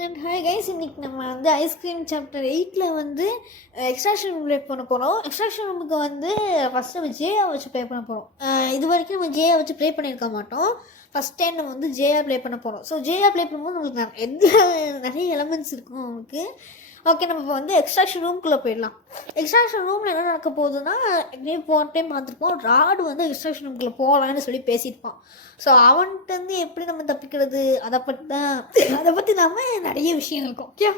And hi guys, இன்றைக்கி நம்ம வந்து ஐஸ்கிரீம் சாப்டர் 8ல் வந்து எக்ஸ்ட்ராக்ஷன் ரூம் ப்ளே பண்ண போகிறோம். எக்ஸ்ட்ராக்ஷன் ரூமுக்கு வந்து ஃபஸ்ட்டு நம்ம ஜேஆ வச்சு ப்ளே பண்ண போகிறோம். இது வரைக்கும் நம்ம ஜேஆ வச்சு ப்ளே பண்ணியிருக்க மாட்டோம். ஃபஸ்ட் டைம் நம்ம வந்து ஜேஆ ப்ளே பண்ண போகிறோம். ஸோ ஜேஆ ப்ளே பண்ணும்போது நம்மளுக்கு நிறைய எலமெண்ட்ஸ் இருக்கும் நமக்கு. ஓகே, நம்ம இப்போ வந்து எக்ஸ்ட்ராக்ஷன் ரூம்குள்ளே போயிடலாம். எக்ஸ்ட்ராக்ஷன் ரூமில் என்ன நடக்க போகுதுன்னா, போன டைம் பார்த்துருப்போம், ராடு வந்து எக்ஸ்ட்ராக்ஷன் ரூம்குள்ளே போகலான்னு சொல்லி பேசியிருப்பான். ஸோ அவன்கிட்ட வந்து எப்படி நம்ம தப்பிக்கிறது, அதை பற்றி நம்ம நிறைய விஷயம் இருக்கும். ஓகே,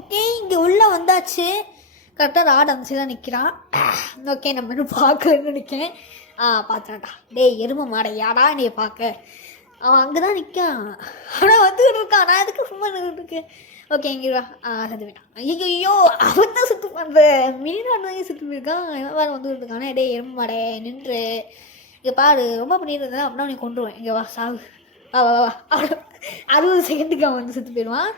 ஓகே இங்கே உள்ளே வந்தாச்சு. கரெக்டாக ராட் அந்த சைடு தான் நிற்கிறான். ஓகே, நம்ம இன்னும் பார்க்கலன்னு நினைக்கிறேன். பார்த்துட்டான்டா. டேய் எருமை மாடை, யாரா நீ பார்க்க? அவன் அங்கே தான் நிற்கான். ஆனால் வந்துக்கிட்டு இருக்கான். நான் எதுக்கு சும்மா இருக்கேன். ஓகே, இங்கே செத்து போயிட்டான். ஐயோ, அவன் தான் சுற்று பண்ணுறேன். மீனான் வாங்கி சுற்று போயிருக்கான். இவன் வேறு வந்துக்கிட்டு இருக்கானே. டே எருமை மாடை நின்று இங்கே பாரு, ரொம்ப பண்ணிட்டு இருந்தேன் அப்படின்னா அவனை கொண்டுருவேன். இங்கே வா, சாவு. வா வா வா. 60 செகண்டுக்கு அவன் வந்து சுற்று போயிடுவான்.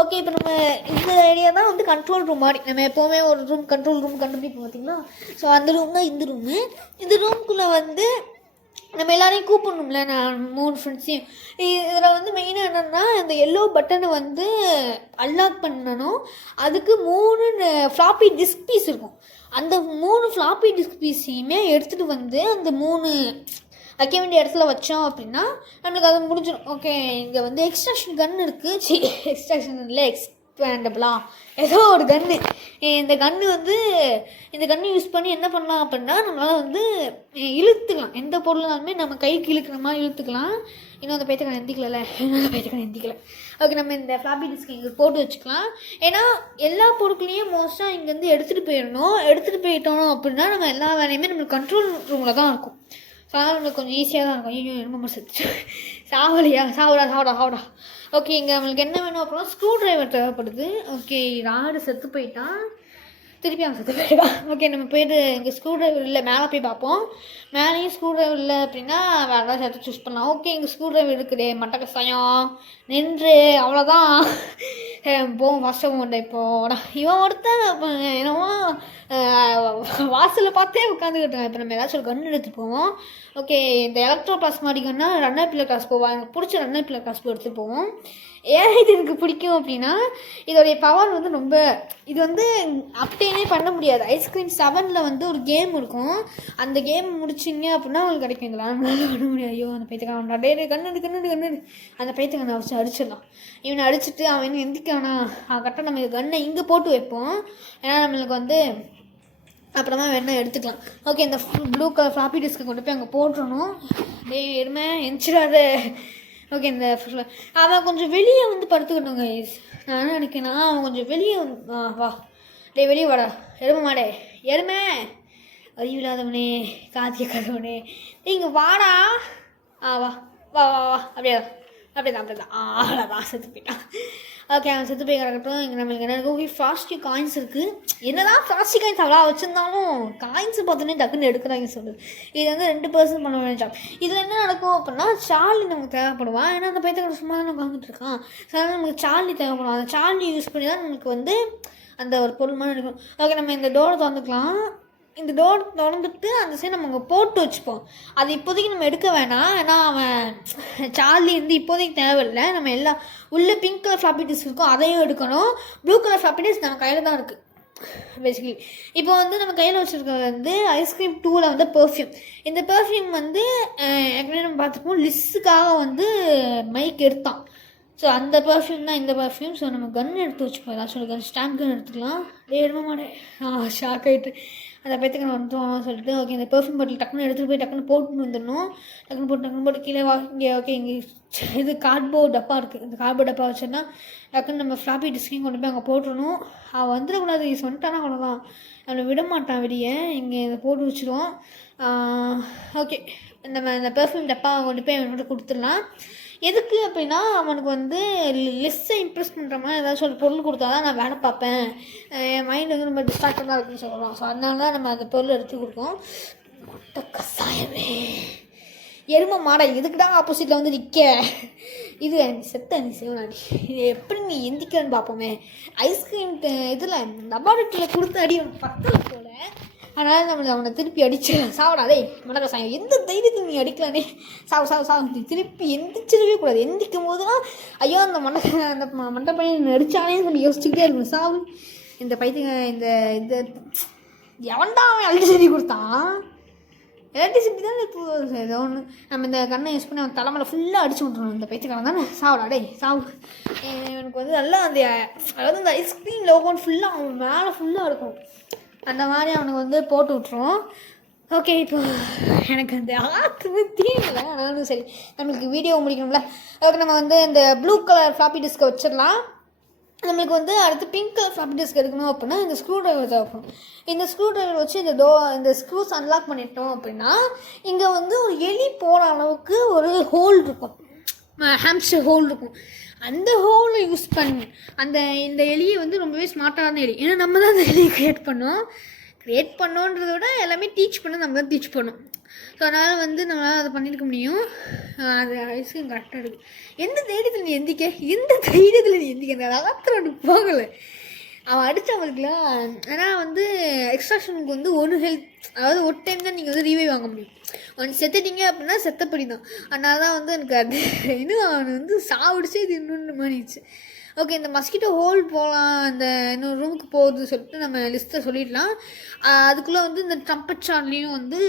ஓகே, இப்போ நம்ம இந்த ஏரியா தான் வந்து கண்ட்ரோல் ரூம் மாதிரி. நம்ம எப்போவுமே ஒரு ரூம் கண்ட்ரோல் ரூம் கண்டுபிடிப்போம் பார்த்தீங்களா? ஸோ அந்த ரூம் தான் இந்த ரூமு. இந்த ரூம்குள்ளே வந்து நம்ம எல்லாரையும் கூப்பிடணும்ல, நான் 3 ஃப்ரெண்ட்ஸையும். இதில் வந்து மெயினாக என்னென்னா, இந்த எல்லோ பட்டனை வந்து அன்லாக் பண்ணணும். அதுக்கு 3 ஃப்ளாப்பி டிஸ்க் பீஸ் இருக்கும். அந்த 3 ஃப்ளாப்பி டிஸ்க் பீஸையுமே எடுத்துகிட்டு வந்து அந்த 3 வைக்க வேண்டிய இடத்துல வச்சோம் அப்படின்னா நம்மளுக்கு அது முடிஞ்சிடும். ஓகே, இங்கே வந்து எக்ஸ்ட்ராக்ஷன் கன் இருக்குது. எக்ஸ்ட்ராக்ஷன் இல்லை, எக்ஸ்பேண்டபிளா ஏதோ ஒரு கன்று. இந்த கன்று யூஸ் பண்ணி என்ன பண்ணலாம் அப்படின்னா, நம்மளால் வந்து இழுத்துக்கலாம். எந்த பொருளாலுமே நம்ம கைக்கு இழுக்கிற மாதிரி இழுத்துக்கலாம். இன்னும் அந்த பைத்தக்கான எந்திக்கலை. ஓகே, நம்ம இந்த ஃப்ளாப்பி டிஸ்க் இங்கே போட்டு வச்சுக்கலாம். ஏன்னா எல்லா பொருட்களையும் மோஸ்ட்டாக இங்கேருந்து எடுத்துகிட்டு போயிடணும். எடுத்துகிட்டு போயிட்டோம் அப்படின்னா நம்ம எல்லா வேலையுமே நம்மளுக்கு கண்ட்ரோல் ரூமில் தான் இருக்கும். அதனால் நம்மளுக்கு கொஞ்சம் ஈஸியாக தான் இருக்கும். ஐயோ, ரொம்ப செத்து சாவடா. ஓகே, இங்கே நம்மளுக்கு என்ன வேணும் அப்படின்னா ஸ்க்ரூ ட்ரைவர் தேவைப்படுது. ஓகே, ராடு செத்து போயிட்டான். திருப்பி அவன் செத்து போயிட்டான். ஓகே, நம்ம போய்ட்டு இங்கே ஸ்க்ரூ ட்ரைவர் இல்லை, மேலே போய் பார்ப்போம். மேலேயும் ஸ்க்ரூ ட்ரைவர் இல்லை அப்படின்னா வேறு ஏதாவது சேர்த்து சூஸ் பண்ணலாம். ஓகே, இங்கே ஸ்க்ரூ ட்ரைவர் இருக்குது. மட்டை கசாயம் நின்று அவ்வளோதான். போவோம், ஃபஸ்ட்டாக போண்டேன். இப்போடா இவன் ஒருத்தன் என்னவோ வாசலில் பார்த்தே உட்காந்துக்கிட்டான். இப்போ நம்ம ஏதாச்சும் ஒரு கன்று எடுத்துகிட்டு போவோம். ஓகே, இந்த எலக்ட்ரோ கிளாஸ் மாடிக்கன்னா ரன்னர் பில்லர் கிளாஸ் போவோம். எனக்கு பிடிச்ச ரன்னர் பில்லர் கிளாஸ் போய் எடுத்துகிட்டு போவோம். ஏன் இது எனக்கு பிடிக்கும் அப்படின்னா, இதோடைய பவர் வந்து ரொம்ப, இது வந்து அப்படியே பண்ண முடியாது. ஐஸ்கிரீம் 7ல் வந்து ஒரு கேம் இருக்கும். அந்த கேம் முடிச்சிங்க அப்படின்னா உங்களுக்கு கிடைக்கும். இதெல்லாம் நம்மளால பண்ண முடியாது. ஐயோ, அந்த பைத்துக்கான டே கண்ணு அந்த பைத்துக்கான வச்சு அடிச்சிடலாம். இவனை அடிச்சுட்டு அவன் இன்னும் எந்திக்கானா கரெக்டாக நம்ம கண்ணை இங்கே போட்டு வைப்போம். ஏன்னா நம்மளுக்கு வந்து அப்புறமா வேணால் எடுத்துக்கலாம். ஓகே, இந்த ப்ளூ கலர் ஃப்ளாப்பி டிஸ்கை கொண்டு போய் அங்கே போட்டுறணும். டே எருமை எந்திராத. ஓகே, இந்த அவன் கொஞ்சம் வெளியே வந்து படுத்துக்கணுங்க. நான் நினைக்கிறேன்னா அவன் கொஞ்சம் வெளியே வா. டே வெளியே வாடா எருமை அறிவில்லாதவனே, காத்திய கதவனே, இங்கே வாடா. வா வா வா வா. அப்படியே தான் செத்து போயிட்டான். ஓகே, அவன் செத்து போய் கிடக்கட்டும். இங்கே நம்மளுக்கு என்ன இருக்குது? ஃப்ளாஸ்டிக் காயின்ஸ் இருக்குது. என்னதான் ஃப்ளாஸ்டிக் காயின்ஸ் அவ்வளோ வச்சுருந்தாலும் காயின்ஸ் பார்த்தோன்னே டக்குன்னு எடுக்கிறாங்க சொல்லுது. இது வந்து 2% பண்ண வேண்டிய ஜாப். இதில் என்ன நடக்கும் அப்படின்னா, சார்லி நமக்கு தேவைப்படுவான். ஏன்னா அந்த பையத்துக்கு சும்மா தான் உட்காந்துட்டு இருக்கான். ஸோ அதனால் நமக்கு சார்லி தேவைப்படுவான். அந்த சார்லி யூஸ் பண்ணி தான் நமக்கு வந்து அந்த ஒரு பொருள் மாதிரி இருக்கும். ஓகே, நம்ம இந்த டோரை திறந்துக்கலாம். இந்த டோர் திறந்துட்டு அந்த சைடு நம்ம அங்கே போட்டு வச்சுப்போம். அது இப்போதைக்கு நம்ம எடுக்க வேணாம். ஏன்னா அவன் சார்லி வந்து இப்போதைக்கு தேவையில்லை. நம்ம எல்லாம் உள்ளே பிங்க் கலர் ஃப்ளாப்பி டிஸ்க் இருக்கும், அதையும் எடுக்கணும். ப்ளூ கலர் ஃப்ளாப்பி டிஸ்க் நம்ம கையில் தான் இருக்குது பேசிக்கலி. இப்போ வந்து நம்ம கையில் வச்சுருக்கிறது வந்து ஐஸ்கிரீம் 2ல் வந்து பெர்ஃப்யூம். இந்த பெர்ஃப்யூம் வந்து ஏற்கனவே நம்ம பார்த்துருப்போம், லிஸ்ஸுக்காக வந்து மைக் எடுத்தான். ஸோ அந்த பெர்ஃப்யூம் தான் இந்த பெர்ஃப்யூம். ஸோ நம்ம கன் எடுத்து வச்சுப்போம். ஏதாச்சும் ஒரு கன், ஸ்டாம்ப் கன் எடுத்துக்கலாம். எடுக்க மாட்டேன், ஷாக் ஆகிட்டு அந்த பையத்துக்கு நான் வந்துட்டோம் சொல்லிட்டு. ஓகே, இந்த பெர்ஃப்யூம் பாட்டில் டக்குன்னு எடுத்துகிட்டு போய் டக்குன்னு போட்டுன்னு வந்துடணும். டக்குன்னு போட்டு கீழே வா. இங்கே ஓகே, இங்கே இது கார்ட்போர்ட் டப்பா இருக்குது. இந்த கார்ட்போர்ட் டப்பா வச்சோன்னா டக்குன்னு நம்ம ஃப்ளாப்பி டிஸ்கையும் கொண்டு போய் அங்கே போட்டுடணும். அவன் வந்துடக்கூடாது. இது வந்துட்டானா அவ்வளோதான், அவனை விட மாட்டான் வெளியே. இங்கே இதை போட்டு வச்சுருவோம். ஓகே, நம்ம இந்த பெர்ஃப்யூம் டப்பாவை கொண்டு போய் அவன்கிட்ட கொடுத்துடலாம். எதுக்கு அப்படின்னா, அவனுக்கு வந்து லெஸ்ஸை இம்ப்ரெஸ் பண்ணுற மாதிரி ஏதாச்சும் ஒரு பொருள் கொடுத்தா தான் நான் வேலை பார்ப்பேன், என் மைண்ட் வந்து ரொம்ப டிஸ்ட்ராக்டடாக இருக்குன்னு சொல்லலாம். ஸோ அதனால தான் நம்ம அந்த பொருள் எடுத்து கொடுப்போம். கசாயமே எருமை மாடை எதுக்குடா ஆப்போசிட்டில் வந்து நிற்க, இது எனக்கு செத்த நீ சிவனாடி, இது எப்படி நீ எந்திக்கிறன்னு பார்ப்போமே. ஐஸ்கிரீம் இதில் லபார்டரியில் கொடுத்து அடி பக்கத்தில் போல, அதனால் அவனை திருப்பி அடிச்சு சாவடாதே மணக்க சாயம், எந்த தைரியத்தில் நீ அடிக்கலானே, சாவு திருப்பி எந்திரிச்சிடவே கூடாது. எந்திக்கும் போதுலாம் ஐயோ அந்த மண்டை பையன் அடித்தானே சொல்லி யோசிச்சுக்கிட்டே இருக்கணும். சாவு இந்த பைத்திய இந்த இந்த எவன்டா அவன் எலக்ட்ரிசிட்டி கொடுத்தான், எலக்ட்ரிசிட்டி தான் இப்போ ஏதோ ஒன்று நம்ம இந்த கண்ணை யூஸ் பண்ணி அவன் தலைமையில் ஃபுல்லாக அடிச்சு விட்ருவோம். இந்த பைத்தியக்காரன் தானே சாவடா சாவு. எனக்கு வந்து நல்லா அந்த அதாவது அந்த ஐஸ்கிரீம் லோகோன்னு ஃபுல்லாக அவன் மேலே ஃபுல்லாக இருக்கும், அந்த மாதிரி அவனுக்கு வந்து போட்டு விட்ருவோம். ஓகே, இப்போ எனக்கு அந்த ஆற்றுமே தீங்கலை, ஆனாலும் சரி நம்மளுக்கு வீடியோ முடிக்கணும்ல. அதுக்கு நம்ம வந்து இந்த ப்ளூ கலர் ஃப்ளாப்பி டிஸ்கை வச்சிடலாம். நம்மளுக்கு வந்து அடுத்து பிங்க் கலர் ஃப்ளாப்பி டிஸ்க் எடுக்கணும் அப்படின்னா இந்த ஸ்க்ரூ ட்ரைவர் தேவைப்படும். இந்த ஸ்க்ரூ ட்ரைவர் வச்சு இந்த ஸ்க்ரூஸ் அன்லாக் பண்ணிட்டோம் அப்படின்னா இங்கே வந்து ஒரு எலி போகிற அளவுக்கு ஒரு ஹோல் இருக்கும், ஹாம்ஸ்டர் ஹோல் இருக்கும். அந்த ஹோலை யூஸ் பண்ணி இந்த எலியை வந்து ரொம்பவே ஸ்மார்ட்டான எலி, ஏன்னா நம்ம தான் அந்த எலியை க்ரியேட் பண்ணோன்றத விட எல்லாமே டீச் பண்ண நம்ம தான் டீச் பண்ணோம். ஸோ அதனால் வந்து நம்மளால் அதை பண்ணியிருக்க முடியும். அது ஐஸ்கிரீம் கரெக்டாக இருக்குது. எந்த தைரியத்தில் நீ எந்திக்க அந்த ராத்திரம் போகலை அவன் அடித்தவங்களுக்குலாம். ஏன்னா வந்து எக்ஸ்ட்ராக்ஷனுக்கு வந்து ஒரு ஹெல்த், அதாவது ஒரு டைம் தான் நீங்கள் வந்து ரீவை வாங்க முடியும். அவன் செத்துட்டீங்க அப்படின்னா செத்தப்படி தான். அதனால தான் வந்து எனக்கு அது இன்னும் அவனை வந்து சாவிடுச்சு இது இன்னொன்று மாறிடுச்சு. ஓகே, இந்த மஸ்கிட்டோ ஹோல் போகலாம், இந்த இன்னொரு ரூமுக்கு போகுது சொல்லிட்டு நம்ம லிஸ்ட்டை சொல்லிடலாம். அதுக்குள்ளே வந்து இந்த ட்ரம்பட் சார்ட்லேயும் வந்து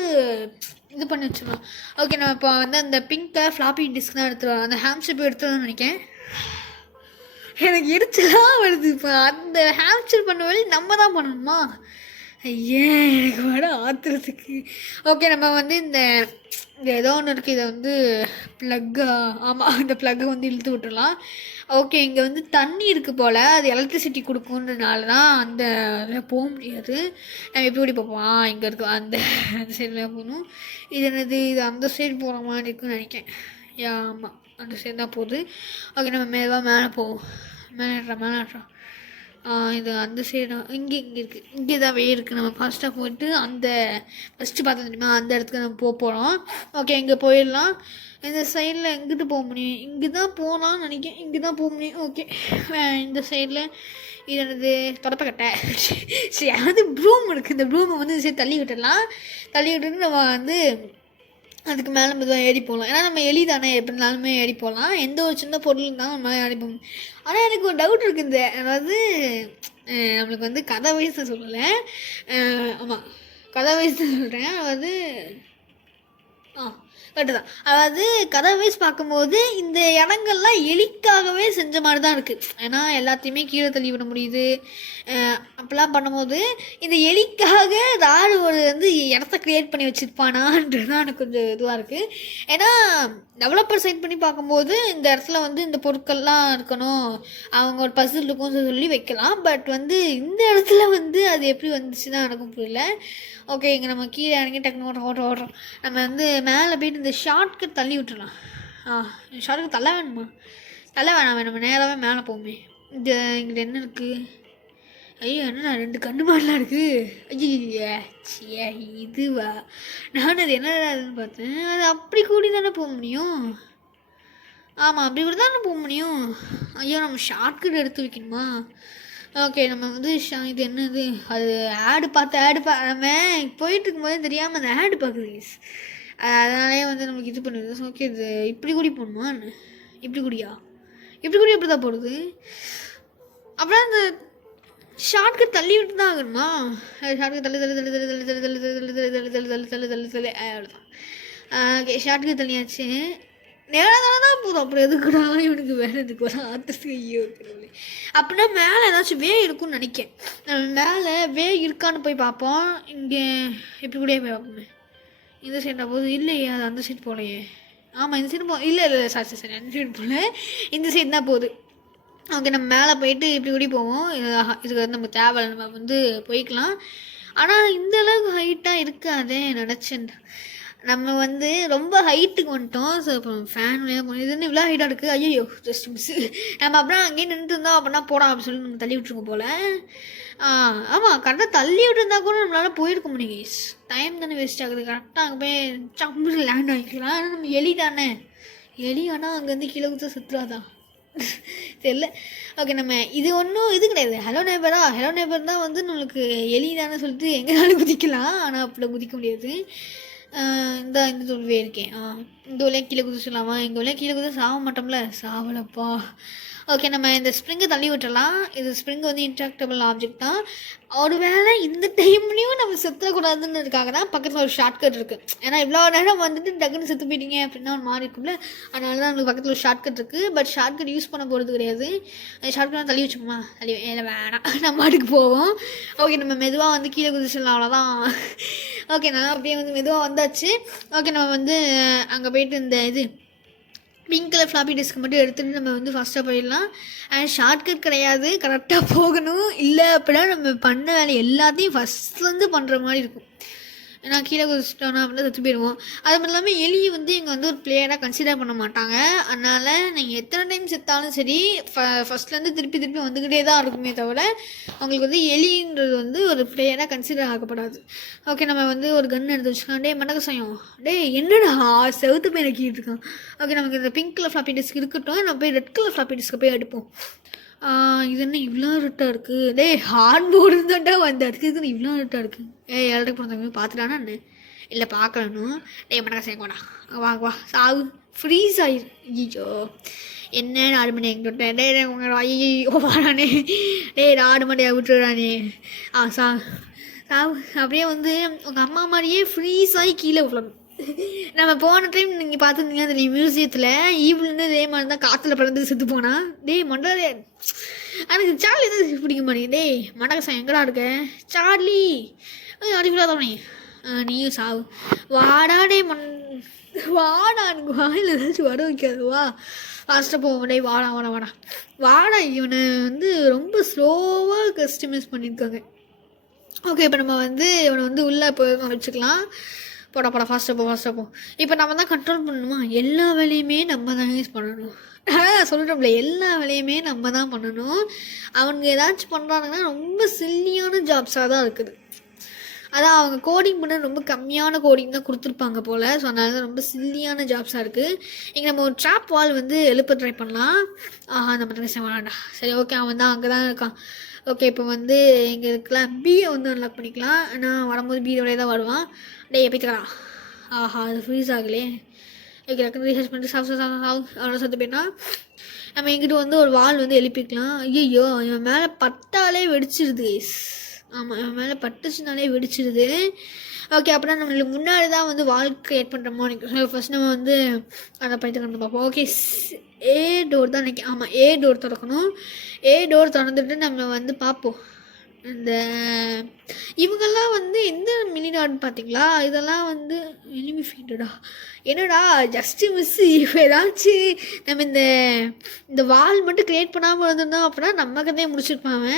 இது பண்ணி வச்சிடலாம். ஓகே, நம்ம இப்போ வந்து அந்த பிங்க் ஃப்ளாப்பி டிஸ்க் தான் எடுத்துருவோம். அந்த ஹாம்ஸ்டர் போய் எடுத்துருவோம்னு நினைக்கிறேன். எனக்கு எரிச்சலாக வருது. இப்போ அந்த ஹாம்ஸ்டர் பண்ண வழி நம்ம தான் பண்ணணுமா? ஏன் எனக்கு வர ஆத்துறதுக்கு. ஓகே, நம்ம வந்து இந்த ஏதோ ஒன்று இருக்குது, இதை வந்து ப்ளக்கா, ஆமாம் இந்த ப்ளக்கை வந்து இழுத்து விட்டுடலாம். ஓகே, இங்கே வந்து தண்ணி இருக்குது போல், அது எலக்ட்ரிசிட்டி கொடுக்குன்றதுனால தான் அந்த இதில் போக முடியாது. நம்ம எப்படி பார்ப்போம், இங்கே இருக்கும் அந்த சைடில் போகணும். இது என்னது, இது அந்த சைடு போகிற மாதிரி இருக்குன்னு நினைக்கிறேன். ஆமாம் அந்த சைடு தான் போகுது. ஓகே, நம்ம மேலே போவோம். மேலாடுறோம். இது அந்த சைடு இங்கே இருக்குது, இங்கே தான் இருக்குது. நம்ம ஃபஸ்ட்டாக போய்ட்டு அந்த ஃபஸ்ட்டு பார்த்தோம் தெரியுமா, அந்த இடத்துக்கு நம்ம போகிறோம். ஓகே, இங்கே போயிடலாம். இந்த சைடில் எங்கிட்டு போக முடியும், இங்கே தான் போகலான்னு நினைக்கிறேன், இங்கே தான் போக முடியும். ஓகே, இந்த சைடில் இது என்னது தொடப்பக்கட்டை, சரி அது ப்ரூம் இருக்குது. இந்த ப்ரூமை வந்து சரி தள்ளி விட்டுட்டு நம்ம வந்து அதுக்கு மேலே மெதுவாக ஏறி போகலாம். ஏன்னா நம்ம எலி தானே, எப்படினாலுமே ஏறி போகலாம். எந்த ஒரு சின்ன பொருள் இருந்தாலும் நம்ம ஏறி போகணும். ஆனால் எனக்கு ஒரு டவுட் இருக்குது. இந்த அதாவது நம்மளுக்கு வந்து கதை வயசு சொல்லலை, ஆமாம் கதை வயசு சொல்கிறேன். அதாவது கரெக்டு தான். அதாவது கதை வைஸ் பார்க்கும்போது இந்த இடங்கள்லாம் எலிக்காகவே செஞ்ச மாதிரி தான் இருக்குது. ஏன்னா எல்லாத்தையுமே கீழே தள்ளி விட முடியுது. அப்போல்லாம் பண்ணும்போது இந்த எலிக்காக யார் ஒரு வந்து இடத்த க்ரியேட் பண்ணி வச்சுருப்பானான்றது தான் எனக்கு கொஞ்சம் இதுவாக இருக்குது. ஏன்னா டெவலப்பர் சைட் பண்ணி பார்க்கும்போது இந்த இடத்துல வந்து இந்த பொருட்கள்லாம் இருக்கணும், அவங்க ஒரு பசில் இருக்கும்னு சொல்லி வைக்கலாம். பட் வந்து இந்த இடத்துல வந்து அது எப்படி வந்துச்சுன்னா எனக்கும் புரியல. ஓகே, இங்கே நம்ம கீழே இறங்கி டக்குனு ஓடுறோம். நம்ம வந்து மேலே போய்ட்டு இந்த ஷார்ட்கட் தள்ளி விட்டுடலாம். ஷார்ட்கட் தள்ள வேணுமா? தள்ள வேணாம், நம்ம நேராகவே மேலே போவோமே. இங்கே என்ன இருக்குது? ஐயோ என்ன 2 கண்ணு மாதிரிலாம் இருக்குது. ஐயோ இதுவா? நான் அது என்னதுன்னு பார்த்தேன். அது அப்படி கூடி தானே போக முடியும். ஆமாம், அப்படி கூட தானே போக முடியும். ஐயோ நம்ம ஷார்ட்கட் எடுத்து வைக்கணுமா? ஓகே, நம்ம வந்து இது என்னது, அது ஆடு நம்ம போயிட்டு இருக்கும்போதே தெரியாமல் அந்த ஆடு பார்க்குது. அதனாலே வந்து நமக்கு இது பண்ணுது. ஓகே, இது இப்படி கூடி போகணுமா? இப்படி கூடி எப்படி தான் போடுது? அப்புறம் அந்த ஷார்ட்கட் தள்ளி விட்டு தான் ஆகணுமா? ஷார்ட்கட் தள்ளி அவ்வளோதான். ஓகே, ஷார்ட்கட் தள்ளியாச்சு. நேராக தானே தான் போதும். அப்புறம் எதுக்குடா இவனுக்கு வேறு எதுக்கு வர ஆத்துக்கு? ஐயோ அப்படின்னா மேலே ஏதாச்சும் வே இருக்குன்னு நினைக்கேன். மேலே வே இருக்கான்னு போய் பார்ப்போம். இங்கே இப்படி கூட போய் பார்ப்போமே. இந்த சைடாக போகுது? இல்லையே, அது அந்த சைடு போகலையே. ஆமாம் இந்த சைடு இல்லை சரி அந்த சைடு போகல, இந்த சைடு தான் போகுது. ஓகே, நம்ம மேலே போயிட்டு இப்படி கூடி போவோம். இதுக்கு வந்து நமக்கு தேவை, நம்ம வந்து போய்க்கலாம். ஆனால் இந்த அளவுக்கு ஹைட்டாக இருக்காதே நினச்சேன். நம்ம வந்து ரொம்ப ஹைட்டுக்கு வந்துட்டோம். ஸோ இப்போ ஃபேன் வழியாக போகணும். இதுன்னு இவ்வளோ ஹைட்டாக இருக்குது. ஐயோ ஜஸ்ட் மிஸ். நம்ம அப்புறம் அங்கேயே நின்றுட்டு இருந்தோம் அப்படின்னா போடலாம் அப்படின்னு சொல்லி நம்ம தள்ளி விட்டுருங்க போல். ஆமாம் கரெக்டாக தள்ளி விட்டுருந்தா கூட நம்மளால் போயிருக்க முடியும் கைஸ். டைம் தானே வேஸ்ட் ஆகுது. கரெக்டாக அங்கே போய் சம்பு லேண்ட் ஆகிக்கலாம். ஆனால் நம்ம எலி தானே, எலி ஆனால் அங்கேருந்து கீழே குத்த சுற்றுறாதான் தெரியல. ஓகே நம்ம இது ஒன்றும் இது கிடையாது. ஹலோ நேபர் தான் வந்து நம்மளுக்கு எலி தானே சொல்லிட்டு எங்கேனாலும் குதிக்கலாம். ஆனால் அப்படி குதிக்க முடியாது. இந்த தோல்வியே இருக்கேன். இந்த வழியாக கீழே குதிச்சு சொல்லாமா? எங்கள் வழியாக கீழே குதிச்சு சாக மாட்டோம்ல, சாவலப்பா. ஓகே நம்ம இந்த ஸ்ப்ரிங்கை தள்ளி விட்டுறலாம். இது ஸ்ப்ரிங் வந்து இன்ட்ராக்டபிள் ஆப்ஜெக்ட் தான். ஒரு வேளை இந்த டைம்லேயும் நம்ம செத்துக்கூடாதுன்றதுக்காக தான் பக்கத்தில் ஒரு ஷார்ட்கட் இருக்குது. ஏன்னா இவ்வளோ நேரம் வந்துட்டு டக்குன்னு செத்து போயிட்டீங்க அப்படின்னா ஒரு மாதிரி இருக்கும்ல, அதனால தான் நம்மளுக்கு பக்கத்தில் ஒரு ஷார்ட்கட் இருக்குது. பட் ஷார்ட்கட் யூஸ் பண்ண போகிறது கிடையாது. ஷார்ட்கட் தள்ளி வச்சுக்கோமா, தள்ளி வேணாம் நம்ம மாட்டுக்கு போவோம். ஓகே நம்ம மெதுவாக வந்து கீழே குதிச்சிடலாம், அவ்வளோதான். ஓகே நான் அப்படியே வந்து மெதுவாக வந்தாச்சு. ஓகே நம்ம வந்து அங்கே போயிட்டு இந்த இது பிங்க் கலர் ஃப்ளாப்பி டிஸ்க் மட்டும் எடுத்துகிட்டு நம்ம வந்து ஃபஸ்ட்டாக போயிடலாம். அண்ட் ஷார்ட்கட் கிடையாது, கரெக்டாக போகணும். இல்லை அப்படின்னா நம்ம பண்ண வேலை எல்லாத்தையும் ஃபஸ்ட்லேருந்து பண்ணுற மாதிரி இருக்கும். ஏன்னா கீழே குதிச்சிட்டோன்னா அப்படின்னா செத்து போயிடுவோம். அது மட்டும் இல்லாமல் எலியை வந்து இங்கே வந்து ஒரு பிளேயராக கன்சிடர் பண்ண மாட்டாங்க. அதனால் நீங்கள் எத்தனை டைம் செத்தாலும் சரி ஃபஸ்ட்லேருந்து திருப்பி வந்துக்கிட்டே தான் இருக்குமே தவிர அவங்களுக்கு வந்து எலின்றது வந்து ஒரு பிளேயராக கன்சிடர் ஆகப்படாது. ஓகே நம்ம வந்து ஒரு கன் எடுத்து வச்சுக்கலாம். டே மண்டக சாயம், டே என்னடா செவுத்து போய் இறக்கிட்டு இருக்கான். ஓகே நமக்கு இந்த பிங்க் கலர் ஃப்ளாப்பி டிஸ்க் இருக்கட்டும். நம்ம போய் ரெட் கலர் ஃப்ளாப்பி டிஸ்க்கை போய் எடுப்போம். இது என்ன இவ்வளோ இருட்டாக இருக்குது? டே ஹார்ட் போர்டு இருந்தாண்டா வந்து அடுத்தது இவ்வளோ இருட்டாக இருக்குது. எலக்ட்ரிக் போனவங்க பார்த்துட்டானா என்ன? இல்லை பார்க்கலணும். டே மண்டக செய்யக்கூடா, வா சாவு ஃப்ரீஸ் ஆயிரு. ஐயோ என்ன 4 மணி எங்கிட்ட டே உங்க ஐயோ வாடானே. டே 4 மணி விட்டுறானே. சாவு அப்படியே வந்து உங்கள் அம்மா மாதிரியே ஃப்ரீஸ் ஆகி கீழே விடணும். நம்ம போன டைம் நீங்கள் பார்த்துருந்தீங்கன்னா அந்த மியூசியத்தில் ஈவிலிருந்து இதே மாதிரி தான் காற்றுல பறந்து செத்து போனா. டே மண்டலே எனக்கு சார்லி தான் பிடிக்க மாட்டேங்குது. டே மண்டகசம் எங்கடா இருக்க சார்லி? அடிப்படாதவனே நீயும் சாவு. வாடா டே வாடா, எனக்கு வாயில் ஏதாச்சும் வர வைக்காது. வா ஃபாஸ்ட்டாக போவோம். டே வாடா. இவனை வந்து ரொம்ப ஸ்லோவாக கஸ்டமைஸ் பண்ணியிருக்காங்க. ஓகே இப்போ நம்ம வந்து இவனை வந்து உள்ளே போய் வச்சுக்கலாம். போடா ஃபாஸ்ட்டாக போ. இப்போ நம்ம தான் கண்ட்ரோல் பண்ணணுமா? எல்லா வேலையுமே நம்ம தான் யூஸ் பண்ணணும். சொல்கிறோம்ல, எல்லா வேலையுமே நம்ம தான் பண்ணணும். அவங்க ஏதாச்சும் பண்ணுறாங்கன்னா ரொம்ப சில்லியான ஜாப்ஸாக தான் இருக்குது. அதான் அவங்க கோடிங் பண்ண ரொம்ப கம்மியான கோடிங் தான் கொடுத்துருப்பாங்க போல். ஸோ அதனால தான் ரொம்ப சில்லியான ஜாப்ஸாக இருக்குது. இங்கே நம்ம ஒரு ட்ராப் வால் வந்து எழுப்ப ட்ரை பண்ணலாம். அந்த மாதிரி வேண்டாம். சரி ஓகே அவன் தான் அங்கே தான் இருக்கான். ஓகே இப்போ வந்து இங்கே இருக்கலாம். பியை வந்து அன்லாக் பண்ணிக்கலாம். நான் வரும்போது பியோடய தான் வருவான். டே எப்படிக்கலாம்? அது ஃப்ரீஸ் ஆகலே. ஓகே டக்குனு ரீசர்ச் பண்ணிட்டு சாவு அவ்வளோ சத்து போயிட்டா. நம்ம எங்கிட்ட வந்து ஒரு வால் வந்து எழுப்பிக்கலாம். ஐயோ இவன் மேலே பட்டாலே வெடிச்சிருது. ஆமாம் இவன் மேலே பட்டுச்சுனாலே வெடிச்சிருது. ஓகே அப்புறம் நம்மளுக்கு முன்னாடி தான் வந்து வால் க்ரியேட் பண்ணுற மாதிரி. ஃபஸ்ட் நம்ம வந்து அதை பைத்த கண்டு பார்ப்போம். ஓகே ஏ டோர் தான் நினைக்க. ஆமாம் ஏ டோர் திறக்கணும். ஏ டோர் திறந்துட்டு நம்ம வந்து பார்ப்போம். இந்த இவங்கெல்லாம் வந்து எந்த மினிடான்னு பார்த்தீங்களா? இதெல்லாம் வந்து எனிமி ஃபீல்டடா என்னடா ஜஸ்ட்டு மிஸ்ஸு. இப்போ ஏதாச்சும் நம்ம இந்த வால் மட்டும் க்ரியேட் பண்ணாமல் இருந்திருந்தோம் அப்படின்னா நம்ம கதையை முடிச்சிருப்பாங்க.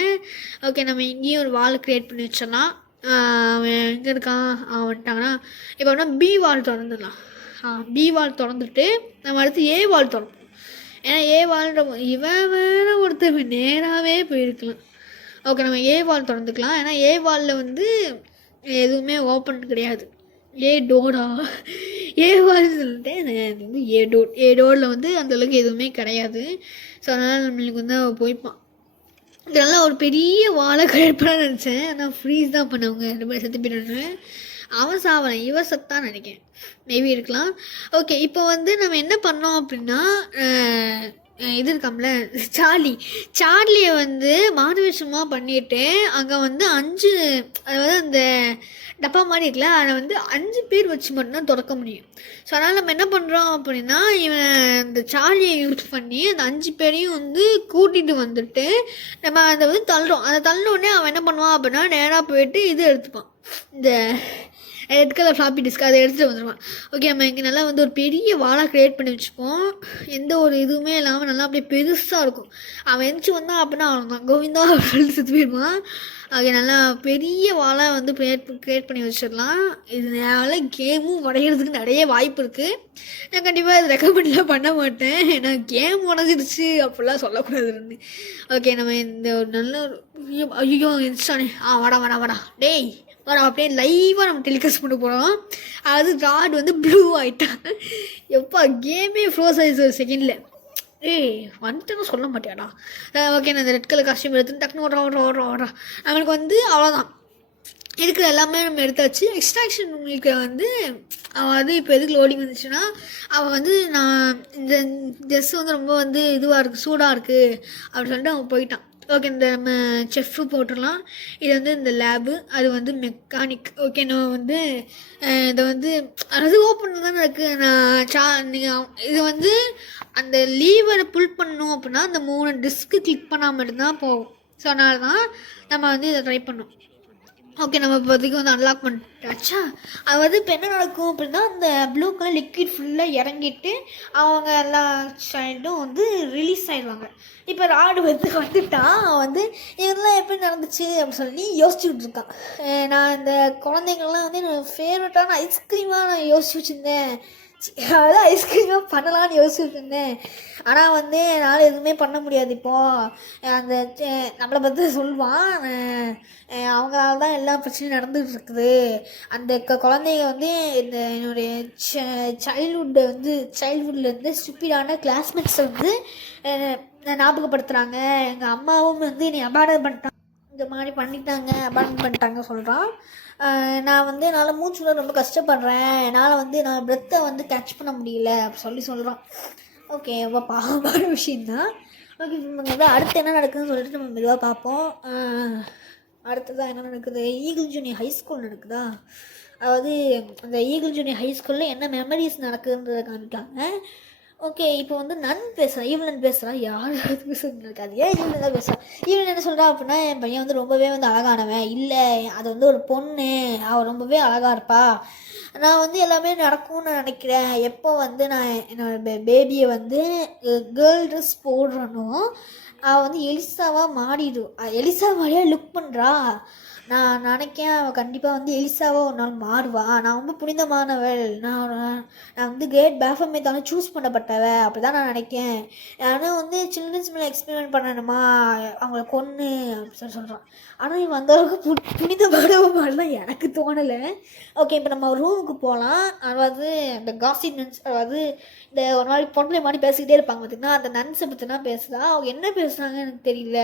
ஓகே நம்ம இங்கேயும் ஒரு வால் க்ரியேட் பண்ணி வச்சிடலாம். அவன் எங்கே இருக்கான்? வந்துட்டாங்கன்னா இப்போ வேணா பி வால் திறந்துடலாம். பி வால் திறந்துட்டு நம்ம அடுத்து ஏ வால் திறப்போம். ஏன்னா ஏ வால்ன்ற இவன் வேணா ஒருத்தர் நேராகவே போயிருக்கலாம். ஓகே நம்ம ஏ வால் திறந்துக்கலாம். ஏன்னா ஏ வாலில் வந்து எதுவுமே ஓப்பன் கிடையாது. ஏ வால் சொல்லிட்டேன். அது வந்து ஏ டோரில் வந்து அந்தளவுக்கு எதுவுமே கிடையாது. ஸோ அதனால் நம்மளுக்கு வந்து போய்ப்பான். இதெல்லாம் ஒரு பெரிய வாழை கிரியேட் பண்ண நினச்சேன். ஆனால் ஃப்ரீஸ் தான் பண்ணவங்க 2 பேர் செத்து போயிட்டாங்க. அவன் சாவலை, இவன் சத்தான் நினைக்கிறேன். மேபி இருக்கலாம். ஓகே இப்போ வந்து நம்ம என்ன பண்ணோம் அப்படின்னா இது இருக்காம்ல சார்லியை வந்து மாறுவேஷமாக பண்ணிவிட்டு அங்கே வந்து 5 அதாவது அந்த டப்பா மாதிரி இருக்குல்ல அதை வந்து 5 பேர் வச்சு மட்டும்தான் திறக்க முடியும். ஸோ அதனால் நம்ம என்ன பண்ணுறோம் அப்படின்னா இவன் இந்த சார்லியை யூஸ் பண்ணி அந்த 5 பேரையும் வந்து கூட்டிகிட்டு வந்துட்டு நம்ம அதை வந்து தள்ளுறோம். அதை தள்ளினோடனே அவன் என்ன பண்ணுவான் அப்படின்னா நேராக போயிட்டு இது எடுத்துப்பான். இந்த ரெட் கலர் ஃப்ளாப்பி டிஸ்க் அதை எடுத்துகிட்டு வந்துடுவான். ஓகே, நம்ம இங்கே நல்லா வந்து ஒரு பெரிய வாலாக க்ரியேட் பண்ணி வச்சுப்போம். எந்த ஒரு இதுவுமே இல்லாமல் நல்லா அப்படியே பெருசாக இருக்கும். அவன் எந்திச்சு வந்தான் அப்படின்னா அவன் கோவிந்தா அப்படின்னு சுற்றி போயிடுவான். ஓகே, நல்லா பெரிய வாலாக வந்து க்ரியேட் பண்ணி வச்சிடலாம். இதனால கேமும் உடையிறதுக்கு நிறைய வாய்ப்பு இருக்குது. நான் கண்டிப்பாக இது ரெக்கமெண்ட்லாம் பண்ண மாட்டேன், ஏன்னா கேம் உடஞ்சிருச்சு அப்படிலாம் சொல்லக்கூடாதுன்னு. ஓகே, நம்ம இந்த ஒரு நல்ல ஒரு ஐயோ இன்ஸ்டானே வாடா டேய் வாடா அப்படியே லைவாக நம்ம டெலிகாஸ்ட் பண்ண போகிறோம். அது ராட் வந்து ப்ளூ ஆகிட்டான். எப்பா கேமே ஃப்ரோஸ் ஆயிடுச்சு ஒரு செகண்டில். ஏய் வந்துட்டேன்னு சொல்ல மாட்டியாடா. ஓகே, நான் இந்த ரெட் கலர் காஸ்டியூம் எடுத்துன்னு டக்குன்னு ஓடுறா. அவனுக்கு வந்து அவ்வளோதான் இருக்கிற எல்லாமே நம்ம எடுத்தாச்சு. எக்ஸ்ட்ராக்ஷன் உங்களுக்கு வந்து அவன் வந்து இப்போ எதுக்கு லோடிங் வந்துச்சுன்னா, அவன் வந்து நான் இந்த ட்ரெஸ் வந்து ரொம்ப வந்து இதுவாக இருக்குது, சூடாக இருக்குது அப்படின்னு சொல்லிட்டு அவன் போயிட்டான். ஓகே, இந்த நம்ம செஃப்பு போட்டுடலாம். இது வந்து இந்த லேபு, அது வந்து மெக்கானிக். ஓகே, நம்ம வந்து இதை வந்து அது ஓப்பன் தானே இருக்குது. நீங்கள் இது வந்து அந்த லீவரை புல் பண்ணணும் அப்படின்னா அந்த 3 டிஸ்க்கு கிளிக் பண்ணால் மட்டும்தான் போகும். ஸோ அதனால தான் நம்ம வந்து இதை ட்ரை பண்ணோம். ஓகே, நம்ம இப்போதைக்கு வந்து அன்லாக் பண்ணிட்டாச்சா. அது வந்து இப்போ என்ன நடக்கும் அப்படின்னா, அந்த ப்ளூ கலர் லிக்விட் ஃபுல்லாக இறங்கிட்டு அவங்க எல்லா சைல்டும் வந்து ரிலீஸ் ஆகிடுவாங்க. இப்போ ராடு வந்துட்டான். அவன் வந்து இதெல்லாம் எப்படி நடந்துச்சு அப்படின்னு சொல்லி யோசிச்சுக்கிட்டு இருக்கான். நான் இந்த குழந்தைங்கள்லாம் வந்து என்னோடய ஃபேவரட்டான ஐஸ்கிரீமாக நான் யோசிச்சு வச்சுருந்தேன். அதான் ஐஸ்கிரீமாக பண்ணலான்னு யோசிச்சுட்டு இருந்தேன். ஆனால் வந்து என்னால் எதுவுமே பண்ண முடியாது. இப்போது அந்த நம்மளை பற்றி சொல்லுவான், அவங்களால தான் எல்லா பிரச்சனையும் நடந்துகிட்டு இருக்குது. அந்த குழந்தைங்க வந்து இந்த என்னுடைய சைல்ட்ஹுட்லேருந்து ஸ்டூப்பிடான கிளாஸ்மேட்ஸை வந்து ஞாபகப்படுத்துகிறாங்க. எங்கள் அம்மாவும் வந்து என்னை அபார்டன் பண்ணிட்டாங்க, இந்த மாதிரி அபார்டன் பண்ணிட்டாங்க சொல்கிறான். நான் வந்து என்னால் மூச்சு விட ரொம்ப கஷ்டப்படுறேன், என்னால் பிரெத்தை வந்து கேட்ச் பண்ண முடியல அப்படி சொல்கிறான். ஓகே, ரொம்ப பாவமான விஷயந்தான். ஓகே, இவங்க வந்து அடுத்து என்ன நடக்குதுன்னு சொல்லிட்டு நம்ம மெதுவாக பார்ப்போம். அடுத்ததான் என்ன நடக்குது, ஈகிள் ஜூனியர் ஹை ஸ்கூல் நடக்குதா. அதாவது அந்த ஈகிள் ஜூனியர் ஹை ஸ்கூலில் என்ன மெமரிஸ் நடக்குதுன்றதை காமிக்காங்க. ஓகே, இப்போ வந்து ஈவன் பேசுகிறான். யார் பேசுறது இருக்காது, ஏன் ஈவன் தான் பேசுகிறான். ஈவன் என்ன சொல்கிறா அப்படின்னா, என் பையன் வந்து ரொம்பவே வந்து அழகானவன் இல்லை, அது வந்து ஒரு பொண்ணு, அவள் ரொம்பவே அழகாக இருப்பா. நான் வந்து எல்லாமே நடக்கும்னு நினைக்கிறேன். எப்போ வந்து நான் என்னோடய பேபியை வந்து கேர்ள் ட்ரெஸ் போடுறனோ அவள் வந்து எலிசாவாக மாறிடும். எலிசா மாதிரியாக லுக் பண்ணுறா. நான் நினைக்கேன் அவள் கண்டிப்பாக வந்து எலிசாவாக ஒரு நாள் மாறுவா. நான் ரொம்ப புனிதமானவள், நான் வந்து கிரேட் பேஃபமேத்தான சூஸ் பண்ணப்பட்டவ, அப்படி தான் நான் நினைக்கேன். ஆனால் வந்து சில்ட்ரன்ஸ் மேலே எக்ஸ்பெரிமெண்ட் பண்ணணுமா, அவங்கள கொன்று அப்படி சொல்கிறான். ஆனால் இவன் அந்தளவுக்கு புனிதமானவ மாதிரிலாம் எனக்கு தோணலை. ஓகே, இப்போ நம்ம ரூமுக்கு போகலாம். அதாவது இந்த காசிப் நன்ஸ், அதாவது இந்த ஒரு நாள் பொண்ணு மாதிரி பேசிக்கிட்டே இருப்பாங்க பார்த்திங்கன்னா, அந்த நன்ஸை பற்றினா பேசுகிறா. அவங்க என்ன பேசுகிறாங்கன்னு எனக்கு தெரியல,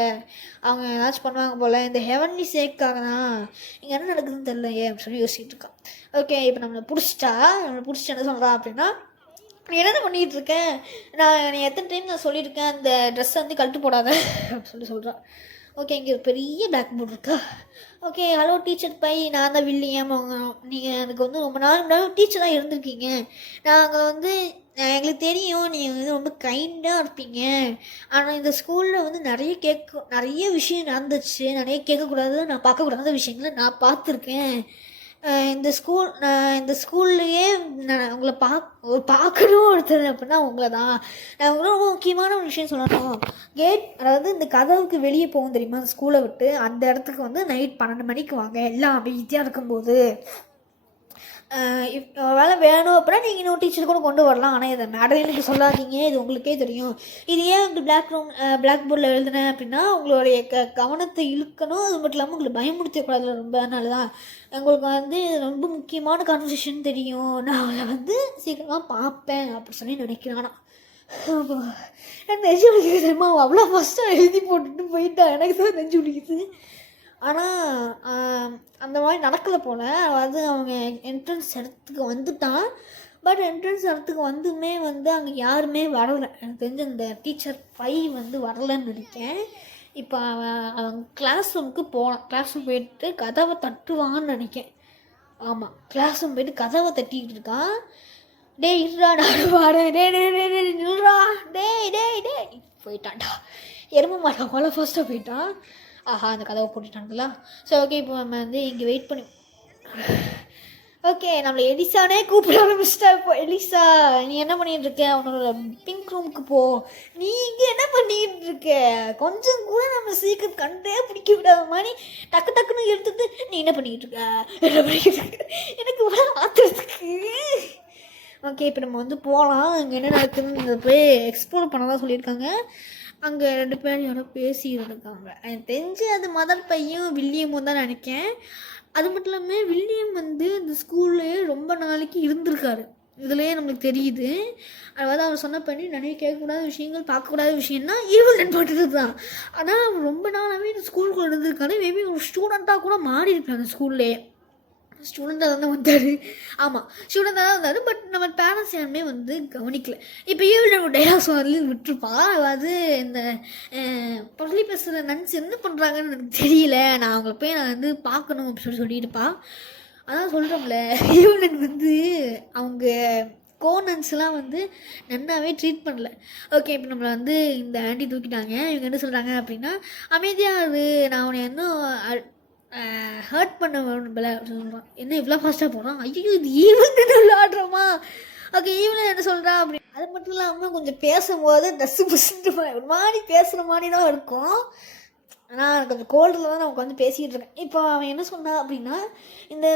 அவங்க ஏதாச்சும் பண்ணுவாங்க போல். இந்த ஹெவன்லி சேக்காக தான் இங்கே என்ன நடக்குதுன்னு தெரியலையே அப்படின்னு சொல்லி யோசிச்சுட்டு இருக்கான். ஓகே, இப்போ நம்மளை பிடிச்சிட்டு என்ன சொல்கிறான் அப்படின்னா, நீ என்ன பண்ணிகிட்டு இருக்கேன், நீ எத்தனை டைம் நான் சொல்லியிருக்கேன் அந்த ட்ரெஸ்ஸை வந்து கழட்டு போடாத அப்படின்னு சொல்கிறான். ஓகே, இங்கே ஒரு பெரிய பிளாக் போர்டு இருக்கா. ஓகே, ஹலோ டீச்சர் பை, நான் தான் வில்லியம். நீங்கள் எனக்கு வந்து ரொம்ப நாள் டீச்சராக இருந்திருக்கீங்க. நாங்கள் வந்து எங்களுக்கு தெரியும் நீங்கள் வந்து ரொம்ப கைண்டாக இருப்பீங்க. ஆனால் இந்த ஸ்கூலில் வந்து நிறைய விஷயம் நடந்துச்சு, நிறைய கேட்கக்கூடாது, நான் பார்க்கக்கூடாத விஷயங்களை நான் பார்த்துருக்கேன். இந்த ஸ்கூல்லையே நான் உங்களை பார்க்கணும் ஒருத்தர் அப்படின்னா உங்களை தான். நான் உங்களுக்கு ரொம்ப முக்கியமான ஒரு விஷயம் சொல்லணும். அதாவது இந்த கதவுக்கு வெளியே போகும் தெரியுமா அந்த ஸ்கூலை விட்டு, அந்த இடத்துக்கு வந்து நைட் 12 மணிக்கு வாங்க, எல்லாம் அமைதியாக இருக்கும்போது. வேலை வேணும் அப்படின்னா நீங்கள் இன்னொரு டீச்சர் கூட கொண்டு வரலாம், ஆனால் இதை மேடலுக்கு சொல்லாதீங்க, இது உங்களுக்கே தெரியும். இது ஏன் வந்து பிளாக் போர்டில் எழுதுனேன் அப்படின்னா உங்களுடைய கவனத்தை இழுக்கணும், அது மட்டும் இல்லாமல் உங்களுக்கு பயமுடுத்தக்கூடாது. ரொம்ப அதனால தான் உங்களுக்கு வந்து ரொம்ப முக்கியமான கான்வர்சேஷன் தெரியும், நான் அவளை வந்து சீக்கிரமாக பார்ப்பேன் அப்படி சொல்லி நினைக்கிறானா. நெஞ்சு பிடிக்குது தெரியுமா, அவ்வளோ ஃபஸ்ட்டாக எழுதி போட்டுட்டு போயிட்டா, எனக்கு தான் நெஞ்சு பிடிக்குது. ஆனால் அந்த மாதிரி நடக்கலை போல். அதாவது அவங்க என்ட்ரன்ஸ் இடத்துக்கு வந்துட்டான். பட் என்ட்ரன்ஸ் இடத்துக்கு வந்துமே வந்து அங்கே யாருமே வரலை. எனக்கு தெரிஞ்ச இந்த டீச்சர் வந்து வரலைன்னு நினைக்கிறேன். இப்போ அவன் கிளாஸ் ரூமுக்கு போனான். கிளாஸ் ரூம் போயிட்டு கதவை தட்டுவான்னு நினைக்கிறேன். ஆமாம், கிளாஸ் ரூம் போயிட்டு கதவை தட்டிக்கிட்டு இருக்கான். டே இருடா நான் வாடேன், நில்றா, போயிட்டான்டா. எரும மாட்டான் போல ஃபர்ஸ்ட்டாக போயிட்டான். ஆஹா, அந்த கதவை போட்டுட்டானுங்களா. ஸோ ஓகே, இப்போ நம்ம வந்து இங்கே வெயிட் பண்ணி ஓகே, நம்மளை எலிசானே கூப்பிட ஆரம்பிச்சிட்டா. இப்போ எலிசா, நீ என்ன பண்ணிட்டு இருக்க? அவனோட பிங்க் ரூமுக்கு போ. நீங்க என்ன பண்ணிட்டு இருக்க? கொஞ்சம் கூட நம்ம சீக்கிரம் கண்டே பிடிக்க விடாத மாதிரி டக்கு டக்குன்னு எடுத்துட்டு நீ என்ன பண்ணிட்டு இருக்க, என்ன பண்ணிட்டு இருக்க, எனக்கு ஆத்துறதுக்கு. ஓகே, இப்போ நம்ம வந்து போகலாம். அங்கே என்ன நடக்குதுன்னு போய் எக்ஸ்ப்ளோர் பண்ணதான் சொல்லியிருக்காங்க. அங்கே 2 பேரும் யாரோ பேசிக்கிட்டு இருக்காங்க. எனக்கு தெரிஞ்சு அது மதர் பையும் வில்லியமும் தான் நினைக்கேன். அது மட்டும் இல்லாமல் வில்லியம் வந்து இந்த ஸ்கூல்லையே ரொம்ப நாளைக்கு இருந்திருக்காரு. இதுலேயே நம்மளுக்கு தெரியுது. அதாவது அவர் சொன்ன பண்ணி நிறைய கேட்கக்கூடாத விஷயங்கள், பார்க்கக்கூடாத விஷயம்னா ஈவல் பண்ணுறது தான். ஆனால் அவர் ரொம்ப நாளாகவே இந்த ஸ்கூலுக்குள்ள இருந்திருக்காரு. மேபி ஒரு ஸ்டூடெண்ட்டாக கூட மாறி இருப்பார் அந்த ஸ்கூல்லேயே. ஸ்டூடெண்ட்டாக தானே வந்தார். ஆமாம், ஸ்டூடெண்ட்டாக தான் வந்தார். பட் நம்ம பேரண்ட்ஸ் யாருமே வந்து கவனிக்கல. இப்போ ஈவில் நம்ம டைலாக்ஸ் வந்து விட்டுருப்பா. அதாவது இந்த பள்ளி பேசுகிற நன்ஸ் என்ன பண்ணுறாங்கன்னு எனக்கு தெரியல, நான் அவங்கள போய் நான் வந்து பார்க்கணும் அப்படின்னு சொல்லிட்டுப்பா. அதான் சொல்கிறோம்ல, ஈவலன் வந்து அவங்க கோனன்ஸ்லாம் வந்து நன்னாவே ட்ரீட் பண்ணல. ஓகே, இப்போ நம்மளை வந்து இந்த ஆண்டி தூக்கிட்டாங்க. இவங்க என்ன சொல்கிறாங்க அப்படின்னா, அமைதியாக அது நான் அவனை இன்னும் ஹர்ட் பண்ண விரும்பல அப்படின்னு சொல்கிறான். என்ன இவ்வளோ ஃபாஸ்ட்டாக போகிறான்? ஐயோ, இது ஈவன் விளாடுறோமா? ஓகே, ஈவன் என்ன சொல்கிறான் அப்படி. அது மட்டும் இல்லாமல் கொஞ்சம் பேசும்போது ட்ரெஸ்ஸு புஷ்ட்டு ஒரு மாதிரி பேசுகிற மாதிரி தான் இருக்கும். ஆனால் கொஞ்சம் கோல்டில் தான் நான் உட்காந்து பேசிகிட்டு இருக்கேன். இப்போ அவன் என்ன சொன்னான் அப்படின்னா, இந்த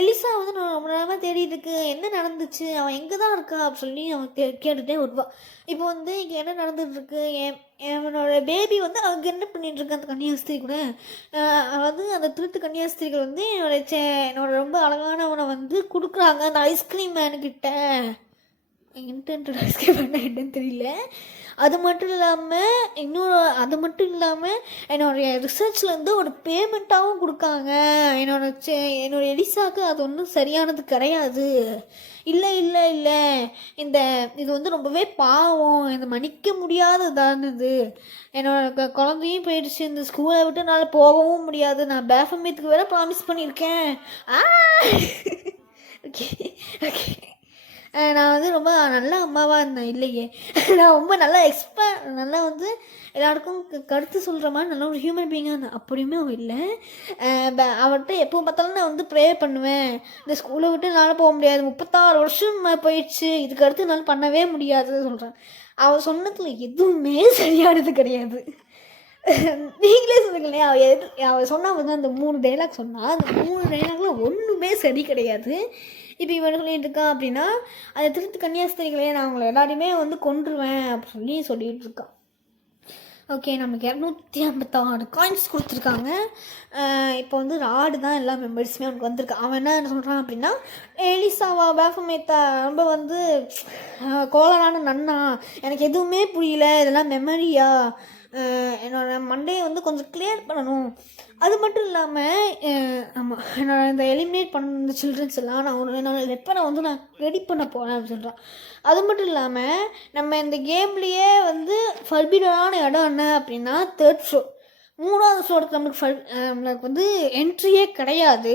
எலிசா வந்து நான் ரொம்ப நேரமாக தேடிட்டு இருக்கு, என்ன நடந்துச்சு, அவன் எங்கே தான் இருக்கா அப்படின்னு சொல்லி அவன் கேட்டுகிட்டே வருவான். இப்போ வந்து இங்கே என்ன நடந்துகிட்ருக்கு, என்னோட பேபி வந்து அவங்க என்ன பண்ணிகிட்ருக்கு அந்த கன்னியாஸ்திரி கூட. அதாவது அந்த திருட்டு கன்னியாஸ்திரிகள் வந்து என்னோட ரொம்ப அழகானவனை வந்து கொடுக்குறாங்க அந்த ஐஸ்கிரீம் மேனுக்கிட்ட. இன்டென்டட் ஐஸ்கிரீம் என்னன்னு தெரியல. அது மட்டும் இல்லாமல் என்னுடைய ரிசர்ச்லேருந்து ஒரு பேமெண்ட்டாகவும் கொடுக்காங்க. என்னோட எலிசாவுக்கு அது ஒன்றும் சரியானது கிடையாது. இல்லை இது வந்து ரொம்பவே பாவம், இது மன்னிக்க முடியாததானது. என்னோட குழந்தையும் போயிடுச்சு, இந்த ஸ்கூலை விட்டு என்னால் போகவும் முடியாது. நான் பேஃபமேத்துக்கு வேறு ப்ராமிஸ் பண்ணியிருக்கேன். ஓகே ஓகே, நான் வந்து ரொம்ப நல்ல அம்மாவாக இருந்தேன். இல்லையே, நான் ரொம்ப நல்லா வந்து எல்லாருக்கும் கருத்து சொல்கிற மாதிரி நல்ல ஒரு ஹியூமன் பீயிங்காக இருந்தேன். அப்படியுமே அவள் இல்லை. அவர்கிட்ட எப்போ பார்த்தாலும் நான் வந்து ப்ரே பண்ணுவேன். இந்த ஸ்கூலை விட்டு என்னால் போக முடியாது, 36 வருஷம் போயிடுச்சு, இதுக்கு அடுத்து என்னால் பண்ணவே முடியாதுன்னு சொல்கிறேன். அவள் சொன்னதில் எதுவுமே சரியானது கிடையாது. நீங்களே சொல்லுங்களேன், அவள் சொன்னால் வந்து அந்த 3 டைலாக் சொன்னால் அந்த 3 டைலாக்ல ஒன்றுமே சரி கிடையாது. இப்போ இவன் சொல்லிட்டு இருக்கான் அப்படின்னா, அதை திருட்டு கன்னியாஸ்திரிகளே நான் அவங்களை எல்லாரையுமே வந்து கொன்றுவேன் அப்படின்னு சொல்லிட்டு இருக்கான். ஓகே, நமக்கு 256 காயின்ஸ் கொடுத்துருக்காங்க. இப்போ வந்து ராடு தான் எல்லா மெம்பர்ஸுமே அவனுக்கு வந்திருக்கு. அவன் என்ன சொல்கிறான் அப்படின்னா, எலிசாவா பேஃபமேத்தா ரொம்ப வந்து கோலரான நன்னா, எனக்கு எதுவுமே புரியல, இதெல்லாம் மெமரியா, என்னோட மண்டையை வந்து கொஞ்சம் கிளியர் பண்ணணும். அது மட்டும் இல்லாமல் ஆமாம், என்னோட இந்த எலிமினேட் பண்ண சில்ட்ரன்ஸ் எல்லாம் என்னோட வெப்பனை வந்து நான் ரெடி பண்ண போகிறேன் அப்படின்னு சொல்கிறான். அது மட்டும் இல்லாமல் நம்ம இந்த கேம்லேயே வந்து ஃபர்பிடனான இடம் என்ன அப்படின்னா 3rd ஃப்ளோர். 3வது ஃப்ளோருக்கு நம்மளுக்கு வந்து என்ட்ரியே கிடையாது.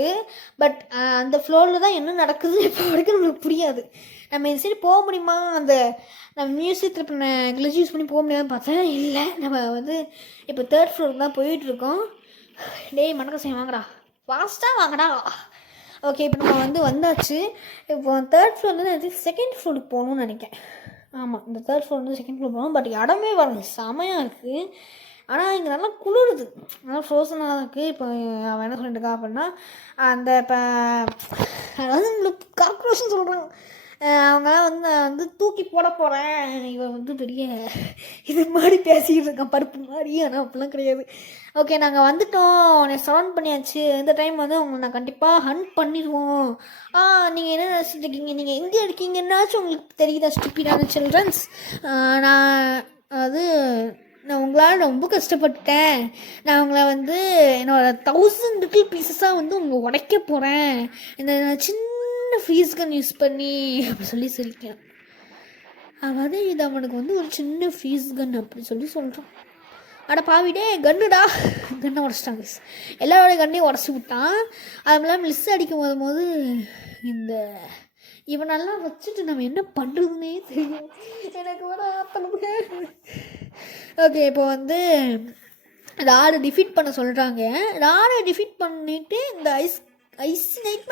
பட் அந்த ஃப்ளோரில் தான் என்ன நடக்குதுன்னு இப்போ வரைக்கும் நம்மளுக்கு புரியாது. நம்ம இந்த சைடு போக முடியுமா, அந்த நம்ம மியூசியத்தில் பண்ண கிளிச் யூஸ் பண்ணி போக முடியாதுன்னு பார்த்தா இல்லை. நம்ம வந்து இப்போ 3rd ஃப்ளோருக்கு தான் போயிட்டுருக்கோம். டேய் மணக்கசை வாங்கடா, ஃபாஸ்ட்டாக வாங்கடா. ஓகே, இப்போ நம்ம வந்து வந்தாச்சு. இப்போ 3rd ஃப்ளோர்லேருந்து 2nd ஃப்ளோருக்கு போகணும்னு நினைக்கிறேன். ஆமாம், இந்த 3rd ஃப்ளோர்லேருந்து 2nd ஃப்ளோர் போகணும். பட் இடமே வரல, செமையாக இருக்குது. ஆனால் இங்கே நல்லா குளிருது, நல்லா ஃப்ரோசனாக தான் இருக்குது. இப்போ அவன் என்ன சொல்லிட்டு இருக்கா அப்படின்னா, அந்த இப்போ அதாவது நம்மளுக்கு காக்ரோச்னு சொல்கிறாங்க. அவங்களாம் வந்து நான் வந்து தூக்கி போட போகிறேன். இவன் வந்து பெரிய இது மாதிரி பேசிக்கிட்டு இருக்கான், பருப்பு மாதிரி. ஆனால் அப்படிலாம் கிடையாது. ஓகே, நாங்கள் வந்துட்டோம், உன்னை சரௌண்ட் பண்ணியாச்சு. இந்த டைம் வந்து உங்களை நான் கண்டிப்பாக ஹண்ட் பண்ணிடுவோம். நீங்கள் என்ன நினச்சிட்டு இருக்கீங்க, நீங்கள் எங்கே இருக்கீங்கன்னாச்சும் உங்களுக்கு தெரியுதா ஸ்டூபிடான சில்ட்ரன்ஸ்? நான் உங்களால் ரொம்ப கஷ்டப்பட்டேன். நான் உங்களை வந்து என்னோட 1000 லிட்டில் பீசஸாக வந்து உங்களை உடைக்க போகிறேன், இந்த சின்ன ஃப்ரீஸ் கன் யூஸ் பண்ணி அப்படி சொல்லி சொல்லிட்டேன். அதாவது இது அவனுக்கு வந்து ஒரு சின்ன ஃப்ரீஸ் கன் அப்படி சொல்கிறான். அட பாவிடே, கன்னுடா, கன்னை உடச்சிட்டாங்க. எல்லாரோடைய கண்ணையும் உடச்சி விட்டான். அதுமெல்லாம் மிஸ் அடிக்கும் போது இந்த இவனெல்லாம் வச்சுட்டு நம்ம என்ன பண்ணுறதுன்னே தெரியும். எனக்கு வர ஆத்தனமே. ஓகே, இப்போ வந்து ராடை டிஃபீட் பண்ண சொல்கிறாங்க. ராடை டிஃபீட் பண்ணிவிட்டு இந்த ஐஸ் நைட்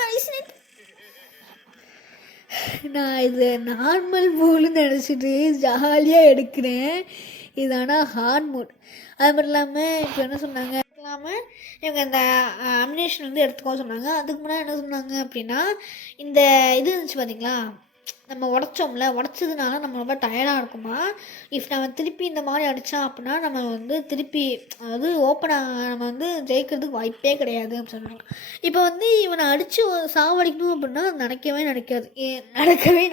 நான் இது நார்மல் மோடுன்னு நினச்சிட்டு ஜாலியாக எடுக்கிறேன். இது ஆனால் ஹார்ட் மோட். அது மட்டும் இல்லாமல் இப்போ என்ன சொன்னாங்க இல்லாமல் இவங்க இந்த அமினேஷன் வந்து எடுத்துக்கோ சொன்னாங்க. அதுக்கு முன்னாடி என்ன சொன்னாங்க அப்படின்னா, இந்த இது இருந்துச்சு பார்த்தீங்களா, நம்ம உடச்சோம்ல, உடச்சதுனால நம்ம ரொம்ப டயர்டாக இருக்குமா. இஃப் நம்ம திருப்பி இந்த மாதிரி அடித்தோம் அப்படின்னா நம்ம வந்து திருப்பி அதாவது ஓப்பனாக நம்ம வந்து ஜெயிக்கிறதுக்கு வாய்ப்பே கிடையாது அப்படின்னு சொன்னாங்க. இப்போ வந்து இவனை அடித்து சாவடிக்கணும் அப்படின்னா அது நடக்கவே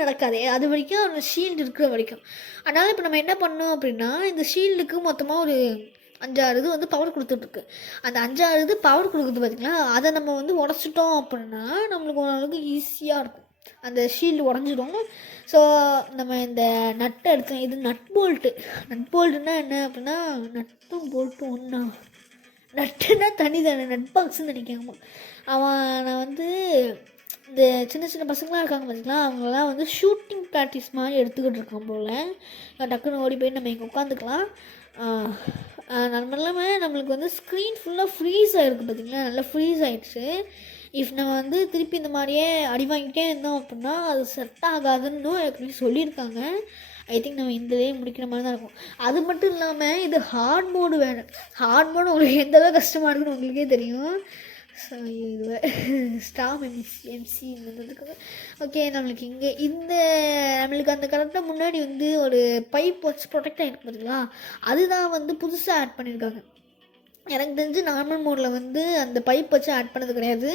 நடக்காது. அது வரைக்கும் அவனோட ஷீல்டு இருக்கிற வரைக்கும். அதனால் இப்போ நம்ம என்ன பண்ணோம் அப்படின்னா, இந்த ஷீல்டுக்கு மொத்தமாக ஒரு 5-6 இது வந்து பவர் கொடுத்துட்ருக்கு. அந்த 5-6 இது பவர் கொடுக்குது பார்த்திங்களா, அதை நம்ம வந்து உடச்சிட்டோம் அப்படின்னா நம்மளுக்கு ஓரளவுக்கு ஈஸியாக இருக்கும். அந்த ஷீல்டு உடஞ்சிடும். ஸோ நம்ம இந்த நட்டை எடுத்தோம். இது நட் போல்ட்டுன்னா என்ன அப்படின்னா, நட்டும் போல்ட்டும் ஒன்றா. நட்டுன்னா தனி தானே, நட் பாக்ஸ்ன்னு நினைக்காம. நான் வந்து இந்த சின்ன சின்ன பசங்களாம் இருக்காங்க பார்த்தீங்களா, அவங்களாம் வந்து ஷூட்டிங் ப்ராக்டிஸ் மாதிரி எடுத்துக்கிட்டு இருக்கோம் போல். டக்குன்னு ஓடி போய் நம்ம இங்கே உட்காந்துக்கலாம். இல்லாமல் நம்மளுக்கு வந்து ஸ்க்ரீன் ஃபுல்லாக ஃப்ரீஸ் ஆகிருக்கு பார்த்திங்களா, நல்லா ஃப்ரீஸ் ஆகிடுச்சு. இஃப் நம்ம வந்து திருப்பி இந்த மாதிரியே அடி வாங்கிட்டே இருந்தோம் அப்படின்னா அது செட் ஆகாதுன்னு ஏற்கனவே சொல்லியிருக்காங்க. ஐ திங்க் நம்ம இந்த வே முடிக்கிற மாதிரி தான் இருக்கும். அது மட்டும் இல்லாமல் இது ஹார்ட் மோடு வேணும். ஹார்ட் மோடு உங்களுக்கு எந்த அளவுக்கு கஷ்டமாக இருக்குன்னு உங்களுக்கே தெரியும். ஸோ இது ஸ்டாப் எம்சி இருந்ததுக்கு ஓகே. நம்மளுக்கு இங்கே நம்மளுக்கு அந்த கரெக்டாக முன்னாடி வந்து ஒரு பைப் வச்சு ப்ரொடெக்ட் ஆகிருக்கு பார்த்தீங்களா, அதுதான் வந்து புதுசாக ஆட் பண்ணியிருக்காங்க. எனக்கு தெரிஞ்சு நார்மல் மோடில் வந்து அந்த பைப் வச்சு ஆட் பண்ணது கிடையாது.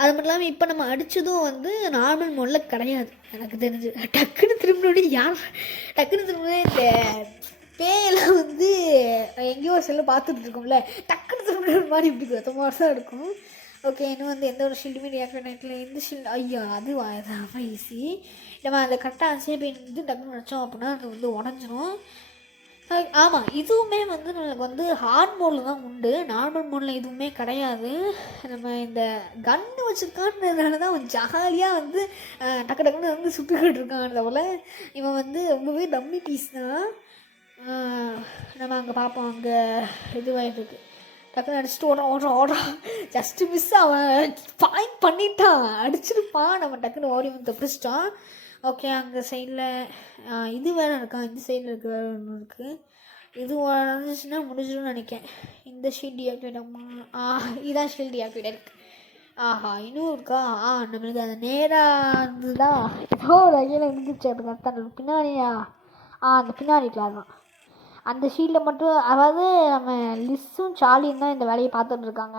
அது மட்டும் இல்லாமல் இப்போ நம்ம அடித்ததும் வந்து நார்மல் மோடில் கிடையாது எனக்கு தெரிஞ்சு. டக்குன்னு திரும்பினோடனே இந்த பேயெல்லாம் வந்து எங்கேயோ செல்ல பார்த்துட்டு இருக்கோம்ல, டக்குன்னு திரும்பின மாதிரி இப்படி 10 மாதம் இருக்கும். ஓகே, இன்னும் வந்து எந்த ஒரு ஷீல்டுமே ரியாக்ட் நைட்டில் எந்த ஷீல்டு ஐயா அது ரொம்ப ஈஸி. நம்ம அந்த கரெக்டாக சேபின் வந்து டக்குன்னு நினச்சோம் அப்படின்னா அது வந்து உடஞ்சிரும். ஆமாம், இதுவுமே வந்து நம்மளுக்கு வந்து ஹார்ட் மோடில் தான் உண்டு, நார்மல் மோடில் எதுவுமே கிடையாது. நம்ம இந்த கன்று வச்சுருக்கான்றதுனால தான் அவன் ஜாலியாக வந்து டக்குன்னு வந்து சுட்டுக்கிட்டு இருக்கான். போல் இவன் வந்து ரொம்பவே டம்மி பீஸ் தான். நம்ம அங்கே பார்ப்போம், அங்கே இதுவாகிட்டு டக்குன்னு அடிச்சுட்டு ஓடுறான். ஜஸ்ட்டு மிஸ் அவன் பாயிண்ட் பண்ணிட்டான், அடிச்சிருப்பான். நம்ம டக்குன்னு ஓடி வந்து தப்பிச்சிட்டான். ஓகே, அங்கே சைடில் இது வேறு இருக்கான், இந்த சைடில் இருக்க வேறு ஒன்று இருக்குது. இது வந்துச்சுன்னா முடிஞ்சிடும்னு நினைக்கிறேன். இந்த ஷீல்ட் டிஆக்டிவேட் ஆகுமா? இதான் ஷீல்ட் டிஆக்டிவேட் இருக்குது. இன்னும் இருக்கா? நம்மளுக்கு அது நேராக இருந்துதா ஏதோ ஒரு ஐயில் இருந்துச்சு. அது கரெக்டாக பின்னாடியா? அந்த பின்னாடி கிளாஸ் தான். அந்த ஷீல்டை மட்டும், அதாவது நம்ம லிஸ்ஸும் சார்லியும் தான் இந்த வேலையை பார்த்துட்டு இருக்காங்க.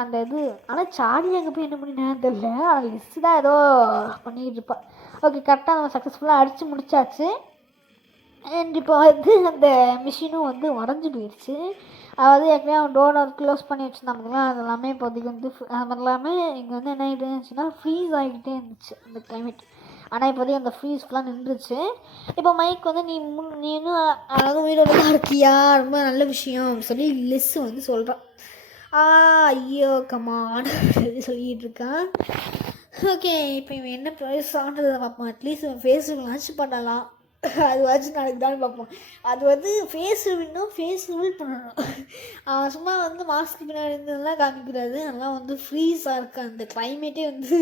அந்த இது ஆனால் சார்லி அங்கே போய் என்ன பண்ணினான்னு தெரியல, ஆனால் லிஸ்ஸு தான் ஏதோ பண்ணிக்கிட்டு இருப்பாள். ஓகே, கரெக்டாக நம்ம சக்ஸஸ்ஃபுல்லாக அடித்து முடிச்சாச்சு. அண்ட் இப்போ வந்து அந்த மிஷினும் வந்து உடஞ்சி போயிடுச்சு. அதாவது ஏற்கனவே அவன் டோரை க்ளோஸ் பண்ணி வச்சுருந்தான் பார்த்தீங்களா, அது எல்லாமே இப்போதைக்கு வந்து அது எல்லாமே இங்கே வந்து என்ன ஆகிட்டு இருந்துச்சுன்னா ஃப்ரீஸ் ஆகிக்கிட்டே இருந்துச்சு அந்த கிளைமேட். ஆனால் இப்போதைக்கு அந்த ஃப்ரீஸ் ஃபுல்லாக நின்றுச்சு. இப்போ மைக் வந்து நீ இன்னும் அதாவது உயிரோட தான் இருக்கியா, ரொம்ப நல்ல விஷயம் அப்படின்னு சொல்லி லிஸ்ஸு வந்து சொல்கிறான். ஐயோ கமான் சொல்லிகிட்டு இருக்கான். ஓகே, இப்போ இவன் என்ன ப்ரைஸ் ஆனதை பார்ப்போம். அட்லீஸ்ட் இவன் ஃபேஸ் ரிவீல் பண்ணலாம், அது வச்சு நாளைக்கு தான் பார்ப்போம். அது வந்து ஃபேஸ் ரிவீல் பண்ணணும். சும்மா வந்து மாஸ்க்கு பின்னாடி இருந்ததெல்லாம் காமிக்கிறாது. அதெல்லாம் வந்து ஃப்ரீஸாக இருக்குது அந்த கிளைமேட்டே வந்து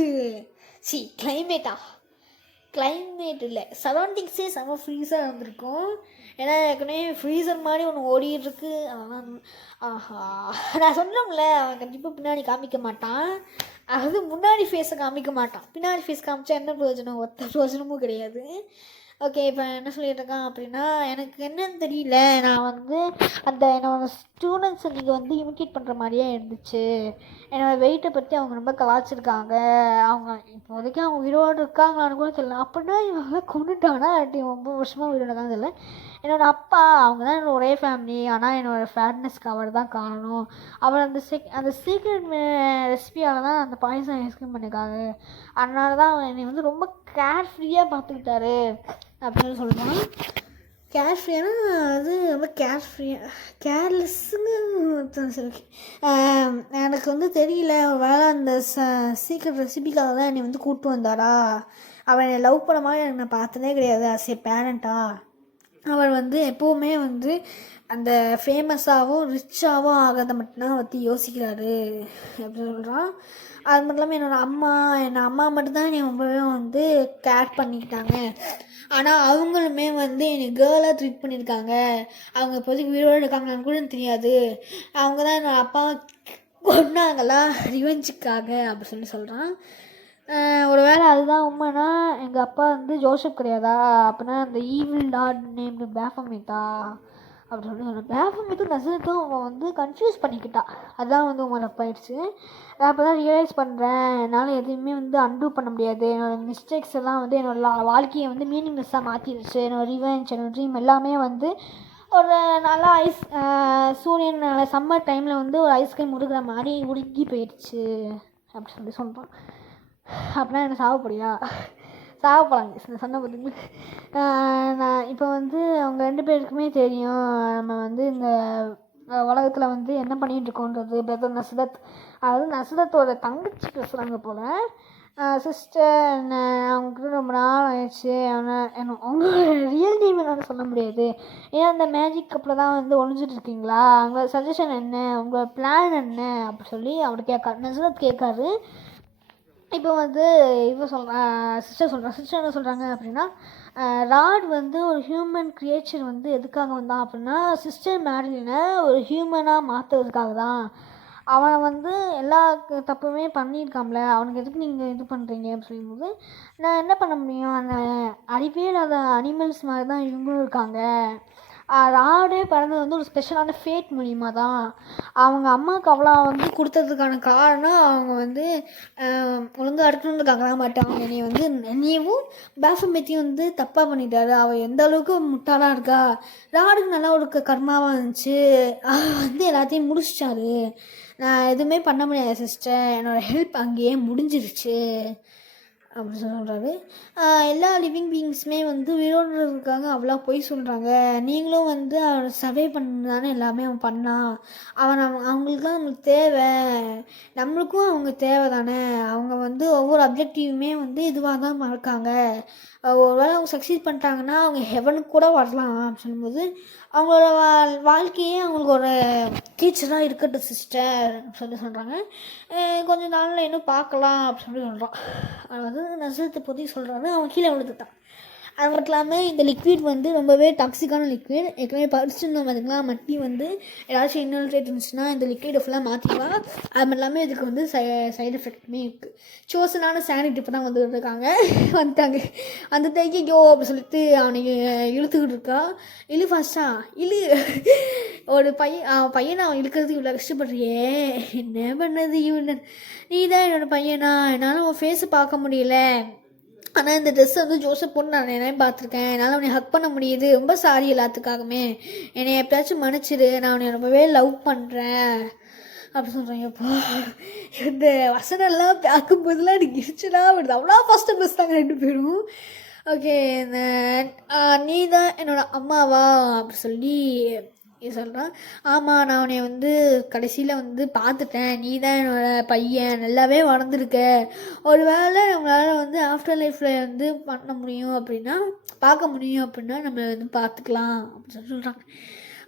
கிளைமேட் இல்லை, சரௌண்டிங்ஸே செம்ம ஃப்ரீஸாக இருந்திருக்கும். ஏன்னா ஏற்கனவே ஃப்ரீசர் மாதிரி ஒன்று ஓடிட்டுருக்கு. அதெல்லாம் நான் சொன்னோம்ல, அவன் கண்டிப்பாக பின்னாடி காமிக்க மாட்டான். அதாவது முன்னாடி ஃபேஸை காமிக்க மாட்டான். பின்னாடி ஃபேஸ் காமிச்சா என்ன பிரயோஜனம்? பிரயோஜனமும் கிடையாது. ஓகே, இப்போ என்ன சொல்லிட்டு இருக்கான் அப்படின்னா, எனக்கு என்னன்னு தெரியல, நான் வந்து அந்த என்னோடய ஸ்டூடெண்ட்ஸை நீங்கள் வந்து இமிட்டேட் பண்ணுற மாதிரியே இருந்துச்சு. என்னோடய வெயிட்டை பற்றி அவங்க ரொம்ப கலாச்சிருக்காங்க. அவங்க இப்போதைக்கு அவங்க உயிரோடு இருக்காங்களான்னு கூட தெரியல. அப்படின்னா இவங்க கொண்டுட்டானா இல்லாட்டி 9 வருஷமாக உயிரோட தான் தெரியல. என்னோடய அப்பா அவங்க தான் என்னோட ஒரே ஃபேமிலி, ஆனால் என்னோடய ஃபேட்னஸ்க்கு அவர் தான் காரணம். அவர் அந்த சீக்ரெட் ரெசிபியால் தான் அந்த பாய்சன் ஐஸ்கிரீம் பண்ணியிருக்காங்க. அதனால தான் அவர் என்னை வந்து ரொம்ப கேர்ஃப்ரீயாக பார்த்துக்கிட்டாரு அப்படின்னு சொல்லுவான். கேர்ஃப்ரீனா அது ரொம்ப கேர்லெஸ்ஸுன்னு சரி. எனக்கு வந்து தெரியல, வேலை அந்த சீக்ரெட் ரெசிபிக்காக தான் என்னை வந்து கூப்பிட்டு வந்தாரா. அவன் என்னை லவ் பண்ண மாதிரி எனக்கு நான் பார்த்ததே கிடையாது. ஆஸ் ஏ பேரண்ட்டா அவர் வந்து எப்போவுமே வந்து அந்த ஃபேமஸாகவும் ரிச்சாகவும் ஆகிறத மட்டும்தான் பற்றி யோசிக்கிறாரு அப்படின்னு சொல்கிறான். அது மட்டும் இல்லாமல் என்னோடய அம்மா மட்டும்தான் என்னை ரொம்பவே வந்து கேர் பண்ணிக்கிட்டாங்க. ஆனால் அவங்களுமே வந்து என்னை கேர்ளாக ட்ரீட் பண்ணியிருக்காங்க. அவங்க இப்போதைக்கு உயிரோடு இருக்காங்கன்னு கூட எனக்கு தெரியாது. அவங்க தான் என்னோடய அப்பா கொன்னாங்களா ரிவெஞ்சுக்காக அப்படி சொல்கிறான். ஒரு வேளை அதுதான் உண்மைன்னா எங்கள் அப்பா வந்து ஜோசப் கிடையாதா? அப்படின்னா அந்த ஈவில் லார்ட் நேம்டு பேஃபமேட்டா அப்படின்னு சொல்லி பேஃபமேட்டும் நசரத்தும் அவன் வந்து கன்ஃபியூஸ் பண்ணிக்கிட்டா. அதுதான் வந்து உங்களை தப்பாயிடுச்சு. நான் அப்போ தான் ரியலைஸ் பண்ணுறேன், என்னால் எதுவுமே வந்து அன்டூ பண்ண முடியாது. என்னோடய மிஸ்டேக்ஸ் எல்லாம் வந்து என்னோடய வாழ்க்கையை வந்து மீனிங்லெஸ்ஸாக மாற்றிடுச்சு. என்னோடய ரிவெஞ்ச், என்னோடய ட்ரீம் எல்லாமே வந்து ஒரு நல்லா சூரியன் சம்மர் டைமில் வந்து ஒரு ஐஸ்கிரீம் உருகிற மாதிரி உருகி போயிடுச்சு அப்படி சொல்லி சொல்கிறான். அப்படின்னா என்ன சாவப்படியா? சாவப்படாங்க சொன்ன பார்த்தீங்களா. நான் இப்போ வந்து அவங்க 2 பேருக்குமே தெரியும் நம்ம வந்து இந்த உலகத்தில் வந்து என்ன பண்ணிகிட்ருக்கோன்றது. பிரதர் நஸ்ரத், அதாவது நஸ்ரத்தோட தங்கச்சி பேசுகிறாங்க போல். சிஸ்டர் அவங்கக்கிட்ட ரொம்ப நாள் ஆயிடுச்சு. அவங்களோட ரியல் நேம் என்னால் சொல்ல முடியாது. ஏன்னா அந்த மேஜிக் கப்பில் தான் வந்து ஒழிஞ்சிட்டு இருக்கீங்களா? அவங்களோட சஜஷன் என்ன, உங்களோட பிளான் என்ன அப்படி சொல்லி அவர் நஸ்ரத் கேட்காரு. இப்போ வந்து சிஸ்டர் என்ன சொல்கிறாங்க அப்படின்னா, ராட் வந்து ஒரு ஹியூமன் கிரியேச்சர் வந்து எதுக்காக வந்தான் அப்படின்னா சிஸ்டர் மேரிலினை ஒரு ஹியூமனாக மாற்றுறதுக்காக தான். அவனை வந்து எல்லா தப்புமே பண்ணியிருக்காம்ல, அவனுக்கு எதுக்கு நீங்கள் இது பண்ணுறீங்க அப்படின்னு சொல்லும்போது, நான் என்ன பண்ண முடியும், அந்த அறிவே இல்லாத அனிமல்ஸ் மாதிரி தான் இவங்களும் இருக்காங்க. ராடே பிறந்தது வந்து ஒரு ஸ்பெஷலான ஃபேட் மூலிமா தான். அவங்க அம்மாவுக்கு அவ்வளோ வந்து கொடுத்ததுக்கான காரணம் அவங்க வந்து ஒழுங்காக இருக்கணுன்றதுக்காக தான். மாட்டாங்க என்னை வந்து என்னையும் பேஃபமேத்தையும் வந்து தப்பாக பண்ணிட்டாரு. அவள் எந்த அளவுக்கு முட்டாளாக இருக்கா. ராடுக்கு நல்லா ஒரு கர்மாவாக இருந்துச்சு. வந்து எல்லாத்தையும் முடிச்சிட்டாரு. நான் எதுவுமே பண்ண முடியாது சிஸ்டர், என்னோடய ஹெல்ப் அங்கேயே முடிஞ்சிருச்சு அப்படி சொல்கிறாரு. எல்லா லிவிங் பீயிங்ஸுமே வந்து உயிரோடுறதுக்காக அவ்வளோ பொய் சொல்கிறாங்க. நீங்களும் வந்து அவனை சர்வே பண்ணானே எல்லாமே அவன் பண்ணான். அவங்களுக்குலாம் நம்மளுக்கு தேவை, நம்மளுக்கும் அவங்க தேவை தானே. அவங்க வந்து ஒவ்வொரு அப்ஜெக்டிவுமே வந்து இதுவாக தான் இருக்காங்க. ஒரு வேளை அவங்க சக்சீட் பண்ணிட்டாங்கன்னா அவங்க ஹெவனுக்கு கூட வரலாம் அப்படின்னு சொல்லும்போது, அவங்களோட வாழ்க்கையே அவங்களுக்கு ஒரு டீச்சராக இருக்கட்டும் சிஸ்டர் அப்படின்னு சொல்கிறாங்க. கொஞ்சம் நாளில் இன்னும் பார்க்கலாம் அப்படின்னு சொல்கிறான். அது வந்து நசரத்தை பற்றி சொல்கிறாரு. அவன் கீழே விழுந்துட்டான். அது மட்டும் இல்லாமல் இந்த லிக்விட் வந்து ரொம்பவே டாக்ஸிக்கான லிக்விட். ஏற்கனவே படிச்சுருந்தோம் பார்த்திங்களா, மட்டி வந்து ஏதாச்சும் இன்ஹல்ட்ரேட் இருந்துச்சுன்னா இந்த லிக்விடை ஃபுல்லாக மாற்றிக்கலாம். அது மட்டும் இல்லாமல் இதுக்கு வந்து சைடு எஃபெக்ட்டுமே இருக்குது. சோசனான சானிட் இப்போ தான் வந்துட்டாங்க. அந்த தைக்கோ அப்படி சொல்லிட்டு அவனுக்கு இழுத்துக்கிட்டு இருக்கா. இழு ஃபஸ்ட்டா இழு. ஒரு பையனை அவன் இழுக்கிறதுக்கு இவ்வளோ கஷ்டப்படுறியே, என்ன பண்ணது இவன்? நீ தான் என்னோடய பையனா, என்னால் உன் ஃபேஸை பார்க்க முடியல. ஆனால் இந்த ட்ரெஸ்ஸை வந்து ஜோசப் போட்டு நான் என்னையும் பார்த்துருக்கேன். என்னால் அவனை ஹக் பண்ண முடியுது. ரொம்ப சாரி எல்லாத்துக்காகவுமே, என்னை எப்பயாச்சும் மன்னிச்சிடு, நான் அவனை ரொம்பவே லவ் பண்ணுறேன் அப்படி சொல்கிறேன். எப்போ இந்த வசனெல்லாம் பார்க்கும்போதெல்லாம் எனக்கு இருச்சுலாம் வருது. அவ்வளோ ஃபஸ்ட்டு பேசுகிறாங்க 2 பேரும். ஓகே, இந்த நீ தான் என்னோடய அம்மாவா அப்படி சொல்லி சொல்கிறான். ஆமாம், நான் உன்னை வந்து கடைசியில் வந்து பார்த்துட்டேன். நீ தான் என்னோடய பையன், நல்லாவே வளர்ந்துருக்க. ஒரு வேளை நம்மளால் வந்து ஆஃப்டர் லைஃப்பில் வந்து பண்ண முடியும் அப்படின்னா, பார்க்க முடியும் அப்படின்னா நம்ம வந்து பார்த்துக்கலாம் அப்படின்னு சொல்கிறாங்க.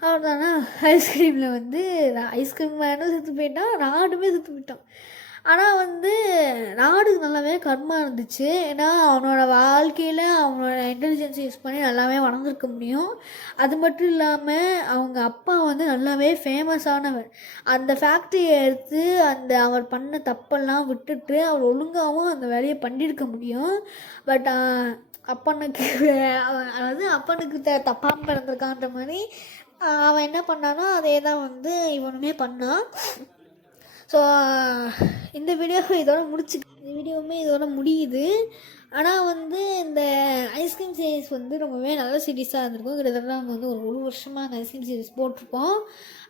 அவ்வளோதானா, ஐஸ்கிரீமில் வந்து ஐஸ்கிரீம் வேணும் செத்து போயிட்டான், ராடுமே செத்து போயிட்டான். ஆனால் வந்து ராடுக்கு நல்லாவே கர்மா இருந்துச்சு. ஏன்னா அவனோட வாழ்க்கையில் அவனோட இன்டெலிஜென்ஸ் யூஸ் பண்ணி நல்லாவே வளர்ந்துருக்க முடியும். அது மட்டும் இல்லாமல் அவங்க அப்பா வந்து நல்லாவே ஃபேமஸானவர். அந்த ஃபேக்ட்ரியை எடுத்து அவர் பண்ண தப்பெல்லாம் விட்டுட்டு அவர் ஒழுங்காகவும் அந்த வேலையை பண்ணியிருக்க முடியும். பட் அப்பனுக்கு அதாவது அப்பனுக்கு தப்பாக பிறந்திருக்கான்ற மாதிரி அவன் என்ன பண்ணானோ அதே தான் வந்து இவனுமே பண்ணான். ஸோ இந்த வீடியோவுமே இதோட முடியுது. ஆனால் வந்து இந்த ஐஸ்கிரீம் சீரீஸ் வந்து ரொம்பவே நல்ல சீரீஸாக இருந்திருக்கும். கிட்டத்தட்ட நாங்கள் வந்து ஒரு வருஷமாக அந்த ஐஸ்கிரீம் சீரீஸ் போட்டிருப்போம்.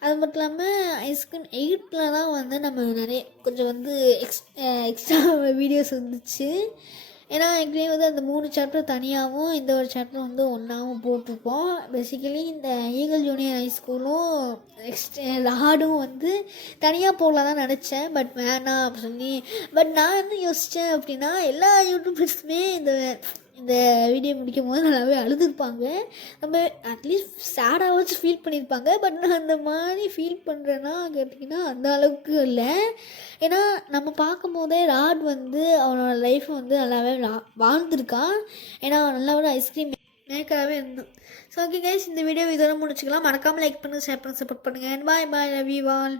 அது மட்டும் இல்லாமல் ஐஸ்கிரீம் 8 தான் வந்து நம்ம நிறைய கொஞ்சம் வந்து எக்ஸ்ட்ரா வீடியோஸ் வந்துச்சு. ஏன்னா எங்கேயும் வந்து அந்த 3 சாப்டர் தனியாகவும் இந்த ஒரு சாப்டர் வந்து ஒன்றாவும் போட்டிருப்போம். பேசிக்கலி இந்த ஈகிள் ஜூனியர் ஹை ஸ்கூலும் லாடும் வந்து தனியாக போகலாம் தான் நினச்சேன். பட் வேணாம் அப்படின்னு சொல்லி. பட் நான் என்ன யோசித்தேன் அப்படின்னா, எல்லா யூடியூபர்ஸுமே இந்த வீடியோ முடிக்கும் போது நல்லாவே அழுதுருப்பாங்க. நம்ம அட்லீஸ்ட் சேடாக ஃபீல் பண்ணியிருப்பாங்க. பட் நான் அந்த மாதிரி ஃபீல் பண்ணுறேன்னா கேட்டிங்கன்னா அந்த அளவுக்கு இல்லை. ஏன்னா நம்ம பார்க்கும்போதே ராட் வந்து அவனோட லைஃப்பை வந்து நல்லாவே வாழ்ந்துருக்கான். ஏன்னா அவன் நல்லா ஒரு ஐஸ்கிரீம் மேக்கராகவே இருந்தான். ஸோ ஓகே கைஸ், இந்த வீடியோ இதோட முடிச்சுக்கலாம். மறக்காமல் லைக் பண்ணுங்கள், ஷேர் பண்ணுங்கள், சப்போர்ட் பண்ணுங்கள். பாய் பாய், லவ் யூ ஆல்.